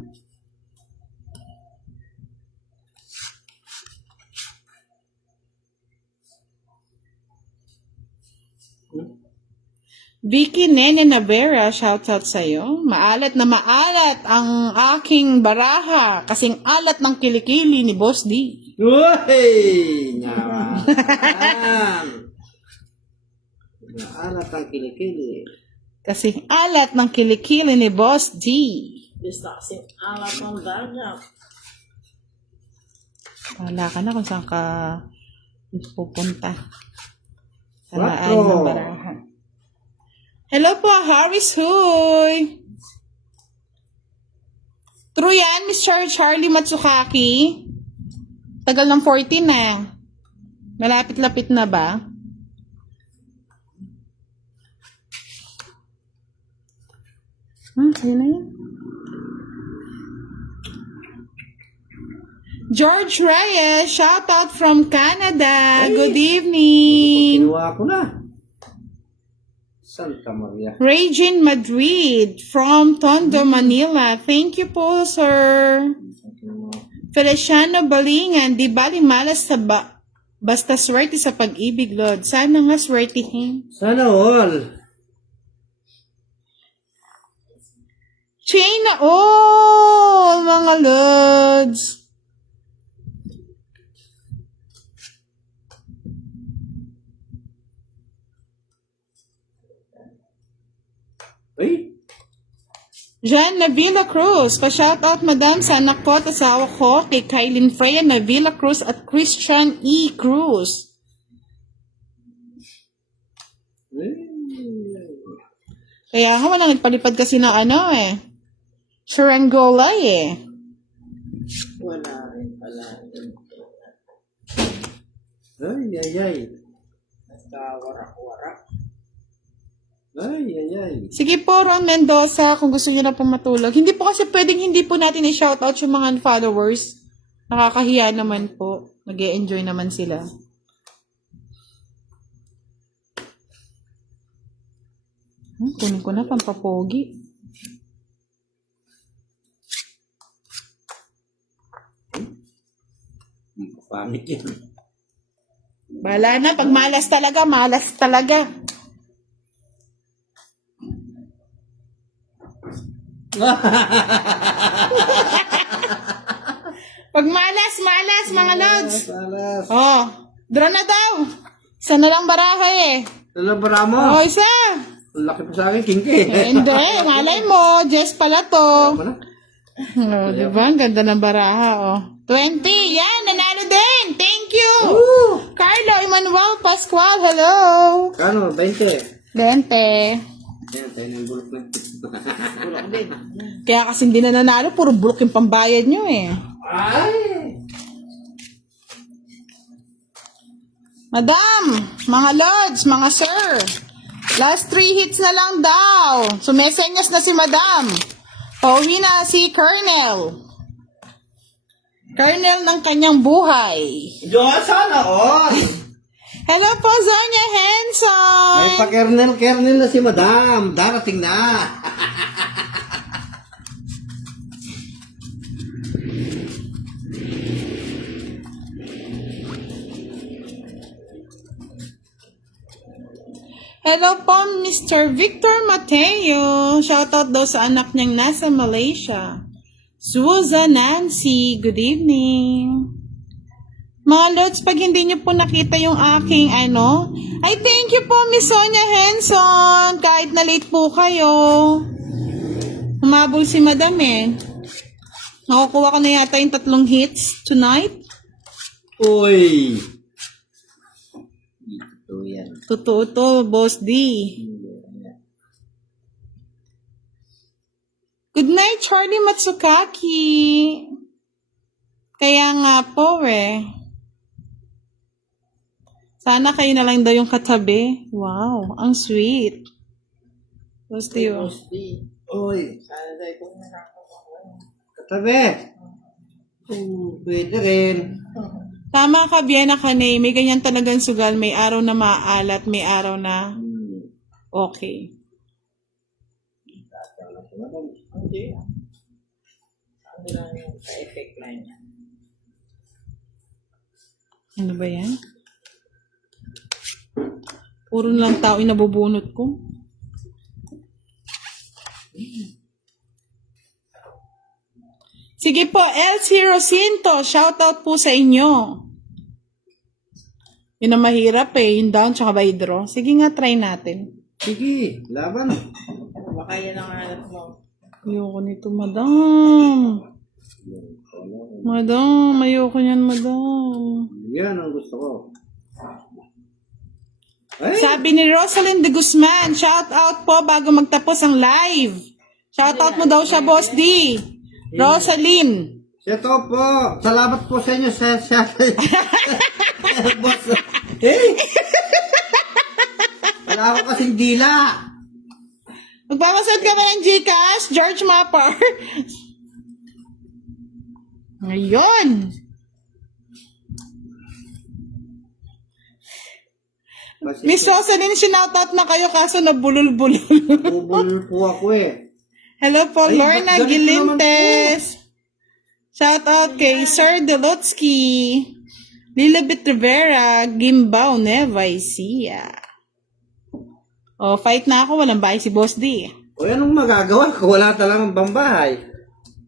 Vicky Nene Navera, shoutout sa'yo. Maalat na maalat ang aking baraha. Kasing alat ng kilikili ni Boss D. Uy! Naman! Naalat ang kilikili. Kasing alat ng kilikili ni Boss D. Basta kasi alat ng dagat. Wala ka na kung saan ka pupunta. Sa Quatro. laan ng baraha. Hello po, Harris Huy. True yan, Mr. Charlie Matsukaki. Tagal ng 14 na. Malapit-lapit na ba? Sa'yo na yan. George Reyes, shout out from Canada. Hey. Good evening. Kinuha ko na. Santa Maria. Regine Madrid from Tondo, Manila. Thank you po, sir. Feliciano Balingan, di bali malas sa basta swerte sa pag-ibig, Lord. Sana nga swertihin. Sana all. Chain na all, mga Lods. Uy! Jan Navila Cruz, pa-shoutout madam sa anak ko at asawa ko kay Kailin Freya Navila Cruz at Christian E. Cruz. Kaya nga walang nagpalipad kasi na ano eh. Sharangola eh. Wala rin pala. Ay, ay, ay. Nagkawarak-warak. Ay, ay, ay. Sige po, Ron Mendoza, kung gusto niyo na po matulog. Hindi po kasi pwedeng hindi po natin i-shoutout yung mga followers. Nakakahiya naman po. Nag-e-enjoy naman sila. Kunin ko na pampapogi. Pangit yan. Bala na, pag malas talaga, malas talaga. Pag malas, malas, mga Lods. Alas. Oh, draw na daw. Isa na lang baraha eh. Talabara mo. Oh, isa. Ang laki pa sa akin, kinky. Hindi, malay mo. Jess pala to. Ako na. Oh, diba? Ang ganda ng baraha, oh. 20. Yan, nanalo din. Thank you. Woo! Carlo Emmanuel Pascual, hello. Kano? 20. 20. Yan, tayo ng bulok na. Bulak din. Kaya kasi hindi na nanalo, puro bulok yung pambayad nyo eh. Ay! Madam, mga lords, mga sir, last 3 hits na lang daw. Sumesenyas na si Madam. Pauwi na si Colonel. Colonel ng kanyang buhay. Diyos, sana all! Hello po, Zonya Henson. May pa-kernel na si Madam. Darating na. Hello po, Mr. Victor Mateo. Shoutout daw sa anak niyang nasa Malaysia. Susan Nancy, good evening. Mga Lods, pag hindi niyo po nakita yung aking ay thank you po, Miss Sonia Henson. Kahit na late po kayo. Humabol si Madam eh. Nakukuha ko na yata yung 3 hits tonight. Uy! Ito yan. Totoo to, Boss D. Good night, Charlie Matsukaki. Kaya nga po Sana kayo na lang daw yung katabi. Wow, ang sweet. Boss D, oh. Uy! Sana tayo kung nakakawa. Katabi! Pwede rin. Tama ka, Biena Kanay. May ganyan talagang sugal. May araw na maalat, may araw na okay. Hindi. Ano lang yung sa-effect lang niya. Ano ba yan? Puro na lang tao yung nabubunot ko. Sige po, Elsie Rosinto, shoutout po sa inyo. Yun ang mahirap yung down tsaka by draw. Sige nga, try natin. Sige, laban. Baka yan ang hanap mo. Ayoko nito, madam. Madam, ayoko niyan, madam. Yan ang gusto ko. Ay! Sabi ni Rosalind de Guzman, shoutout po bago magtapos ang live. Shoutout mo daw siya, Boss D. Rosalind. Ito po. Salamat po sa inyo sa boss. Hey! Wala ako kasing dila. Magpapasad ka ba ng Gcash, George Mapper? Ngayon. Miss Rosalind, sinoutout na kayo kaso nabulol-bulol. Bubul po ako Hello po, Ay, Lorna ba't ganito naman Gilintes. Shout out kay Sir Delotsky. Lilibet Rivera, Gimbao, Nueva Ecija. Oh, fight na ako. Walang bahay si Boss D. O anong magagawa ko? Wala talagang bambahay.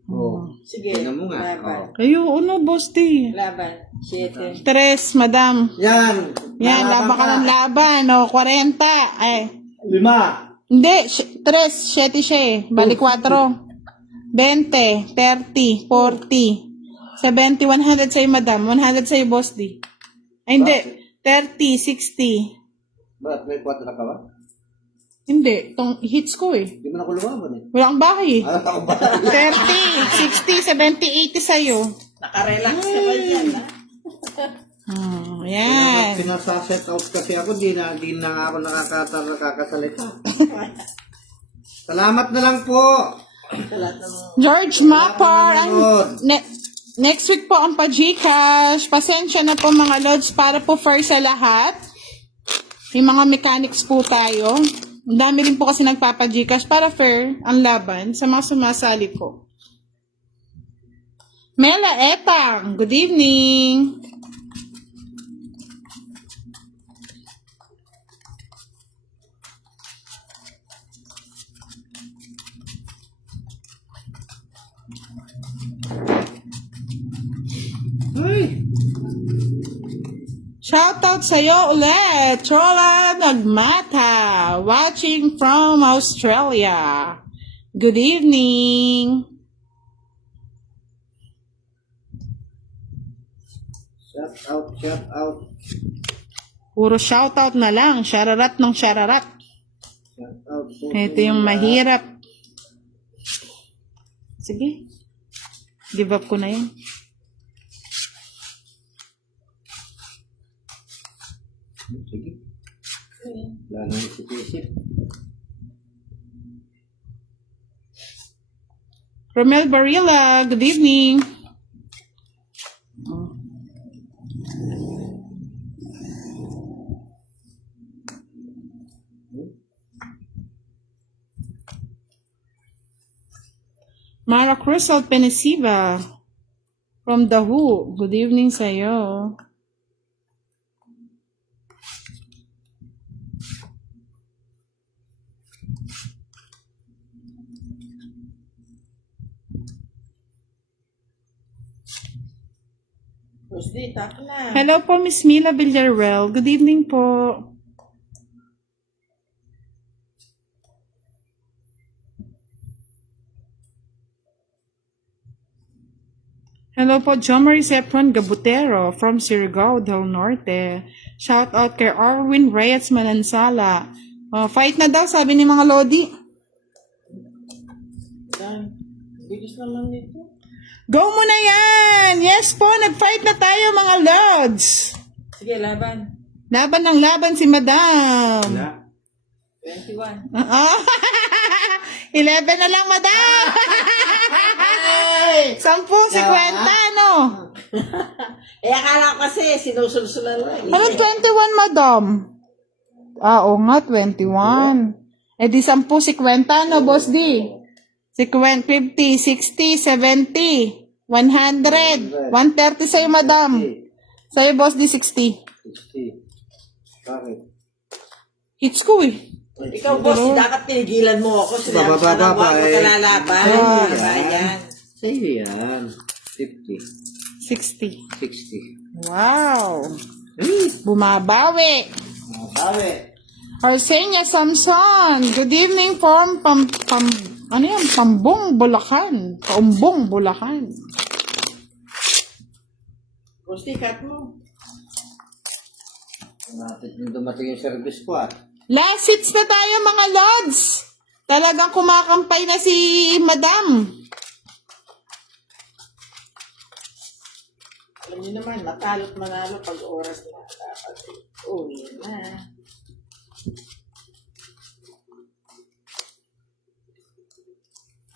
Oh. Sige, Tingnan mo nga. laban. Kayo, ano, Boss D? Laban. 7. Tres, madam. Yan. Yan, laban ka ng laban. O, 40. Ay, 5. hindi, 3, 7 siya Bali 4. 20, 30, 40. 70, 100 sa'yo, madam. 100 sa'yo, Boss D. Ay, hindi. 30, 60. Ba't may 4 na ka ba? Hindi. Itong hits ko Hindi mo na ko lumaban Wala kang bahay Alam ako ba? 30, 60, 70, 80 sa'yo. Nakarelax ka ba dyan, ha? Yan. Pinasa-set out kasi ako, di na ako nakakasalita. Salamat na lang po. George Mapar. Next week po ang pa-Gcash. Pasensya na po mga lods para po fair sa lahat. Yung mga mechanics po tayo. Ang dami rin po kasi nagpapa-Gcash para fair ang laban sa mga sumasali po. Mela Etang, good evening. Ay! Shoutout sa'yo ulit, Chola Nagmata, watching from Australia. Good evening. Shout out, shout out. Puro shoutout na lang, shararat ng shararat. Shout out po. Ito yung mahirap. Sige, give up ko na yun. Sige. Wala nang isip-isip. Romel Barilla, good evening. Mara Crystal Penesiva from The Who, good evening sa'yo. Tuesday, tak na. Hello po, Miss Mila Villarreal. Good evening po. Hello po, Jomari Sepron Gabutero from Surigao del Norte. Shout out kay Arwin Reyes Manansala. Fight na daw, sabi ni mga Lodi. Yan. Bilis naman nito. Go mo na yan! Yes po, nag-fight na tayo mga Lods. Sige, laban. Laban ng laban si Madam. Wala. 21. 11 na lang, Madam. 10, 50, no? Akala ko kasi, sinusulsulan lang. Ano 21, Madam? Oo nga, 21. Eh di 10, 50, no, Boss D? 50, 60, 70, 100, 130 sa'yo, Madam. Sa'yo, Boss D, 60. 60. Bakit? Hits ko eh. Ikaw, boss, dapat pinigilan mo ako. Sinabi ko na huwag mo kalalaban. Ayan. Sa'yo yan. 50. 60. 60. Wow. Bumabawi. Sabi. Arsenia Samson. Good evening from ano yan? Pambong, Bulacan. Paumbong, Bulacan. Gusti, cut mo. Natin yung dumating yung service ko Last hits na tayo mga Lods. Talagang kumakampay na si Madam. Alam niyo naman, matalo't manalo pag oras na. Dapat uwi na.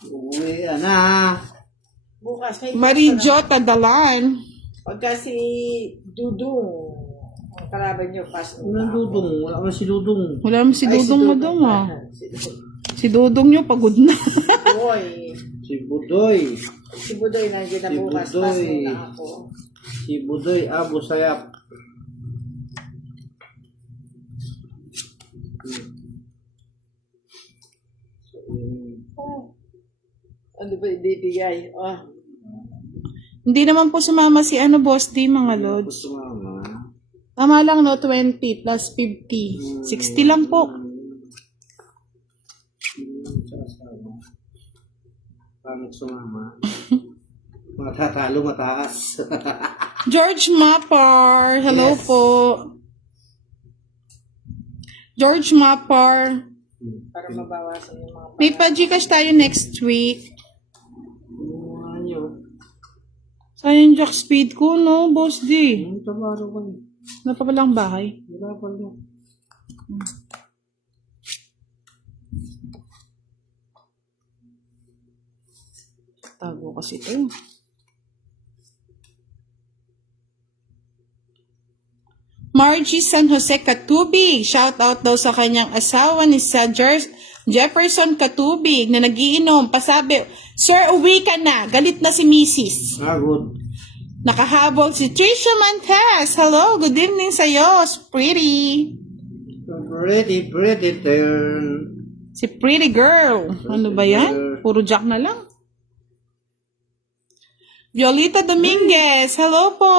Uwi na. Bukas may Marijo Tadalan. pagka si Dudong, ang kalaban niyo, fast Walang dudong. Wala ka si dudong. Wala naman si Ay, Dudong Madam ah. Si Dudong. Si Dudong nyo pagod na. Boy. Si Budoy. Si Budoy nandiyan na Si bukas. Budoy. Fast muna ako. Si Budoy Abu Sayap. Ano ba ibibigay? Hindi naman po sumama si Boss D mga Lods. Sumama. Tama lang no, 20 plus 50. 60 lang po. Pangit sumama. Matatalo mataas. George Mapar. Hello Yes. po. George Mapar. Para mabawasan yung mga May pa-Gcash tayo next week. Ano nyo? Sayang Jack speed ko, no, Boss D. Ang tabaro ko. Wala pa palang bahay. Wala pa lang. Tago kasi ito. Margie San Jose Katubig. Shout out daw sa kanyang asawa ni Jefferson Katubig na nagiinom. Pasabi, Sir, uwi ka na. Galit na si Mrs. Good. Nakahabol si Trisha Mantes. Hello, good evening sa'yo. Pretty. Pretty turn. Si Pretty Girl. Ano ba yan? Puro Jack na lang. Violeta Dominguez. Hello po.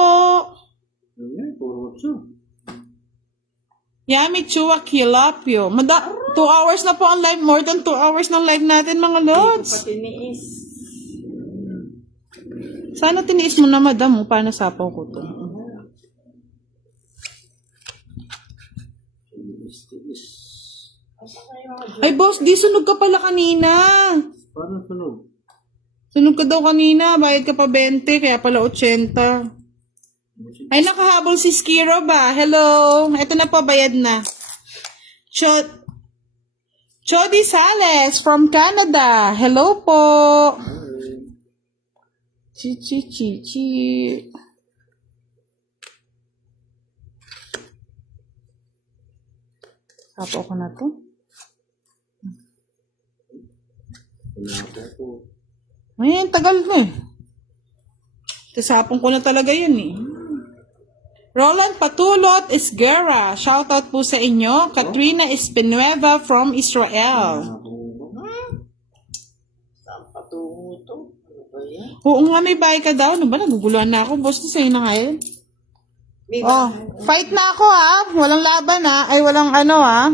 Ayan, puro utso. Yami Chua Kilapio. 2 hours na po ang live. More than 2 hours ng live natin, mga Lods. patiniis. Sana tiniis mo na, Madam. Paano sapaw ko to? Ay, boss, di sunog ka pala kanina. Paano sunog? Sunog ka daw kanina. Bayad ka pa 20, kaya pala 80. Ay, nakahabol si Skiro ba? Hello. Ito na po, bayad na. Chody Sales from Canada. Hello po. Chi. Sapo ko na to. Wala po. Ay, tagal mo eh. Kasapong ko na talaga yun eh. Roland Patulot Esguerra. Shoutout po sa inyo. Katrina Espinueva from Israel. Saan patungo to? Ano ba yan? Oo nga, may bahay ka daw. Ano ba? Naguguluhan na ako. Boss, sa'yo na nga yun. Di Oh, ba? fight na ako ha. Walang laban ha. Ay, walang ano ha.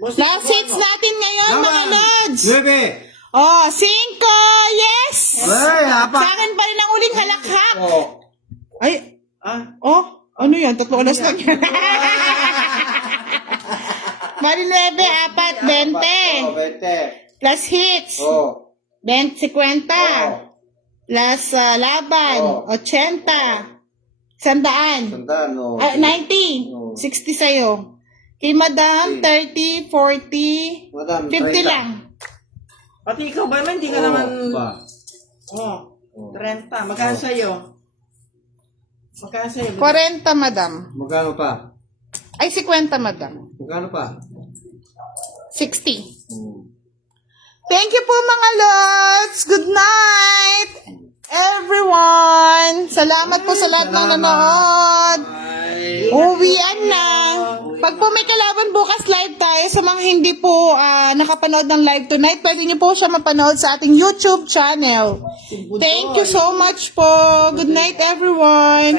Boss, Last hits natin ngayon, mga Lods. 9, Oh, 5. Yes! Ay, Sa apat. akin pa rin ang uling halakhak. Oh. Ay, Ah, oh, ano yan? 3 oras lang yan. Bali 9, 4, 20. Oh, 20. Plus hits. Oh. 20, 50. Oh. Plus laban. Oh. 80. 100. Sandaan, oh. 90. Oh. 60 sa'yo. Kay Madam, 30, 40, Madam, 50 30. lang. pati ikaw ba naman, hindi ka Oh, naman... ba? Oh, Oh. 30. Magkano sa'yo? Magkano sa'yo? 40, Madam. Magkano pa? Ay, 50, Madam. Magkano pa? 60. Hmm. Thank you po mga lods. Good night, everyone. Salamat po sa lahat ng nanood. Uwian na. Pag po may kalaban bukas live tayo sa mga hindi po nakapanood ng live tonight, pwede niyo po siya mapanood sa ating YouTube channel. Thank you so much po. Good night everyone.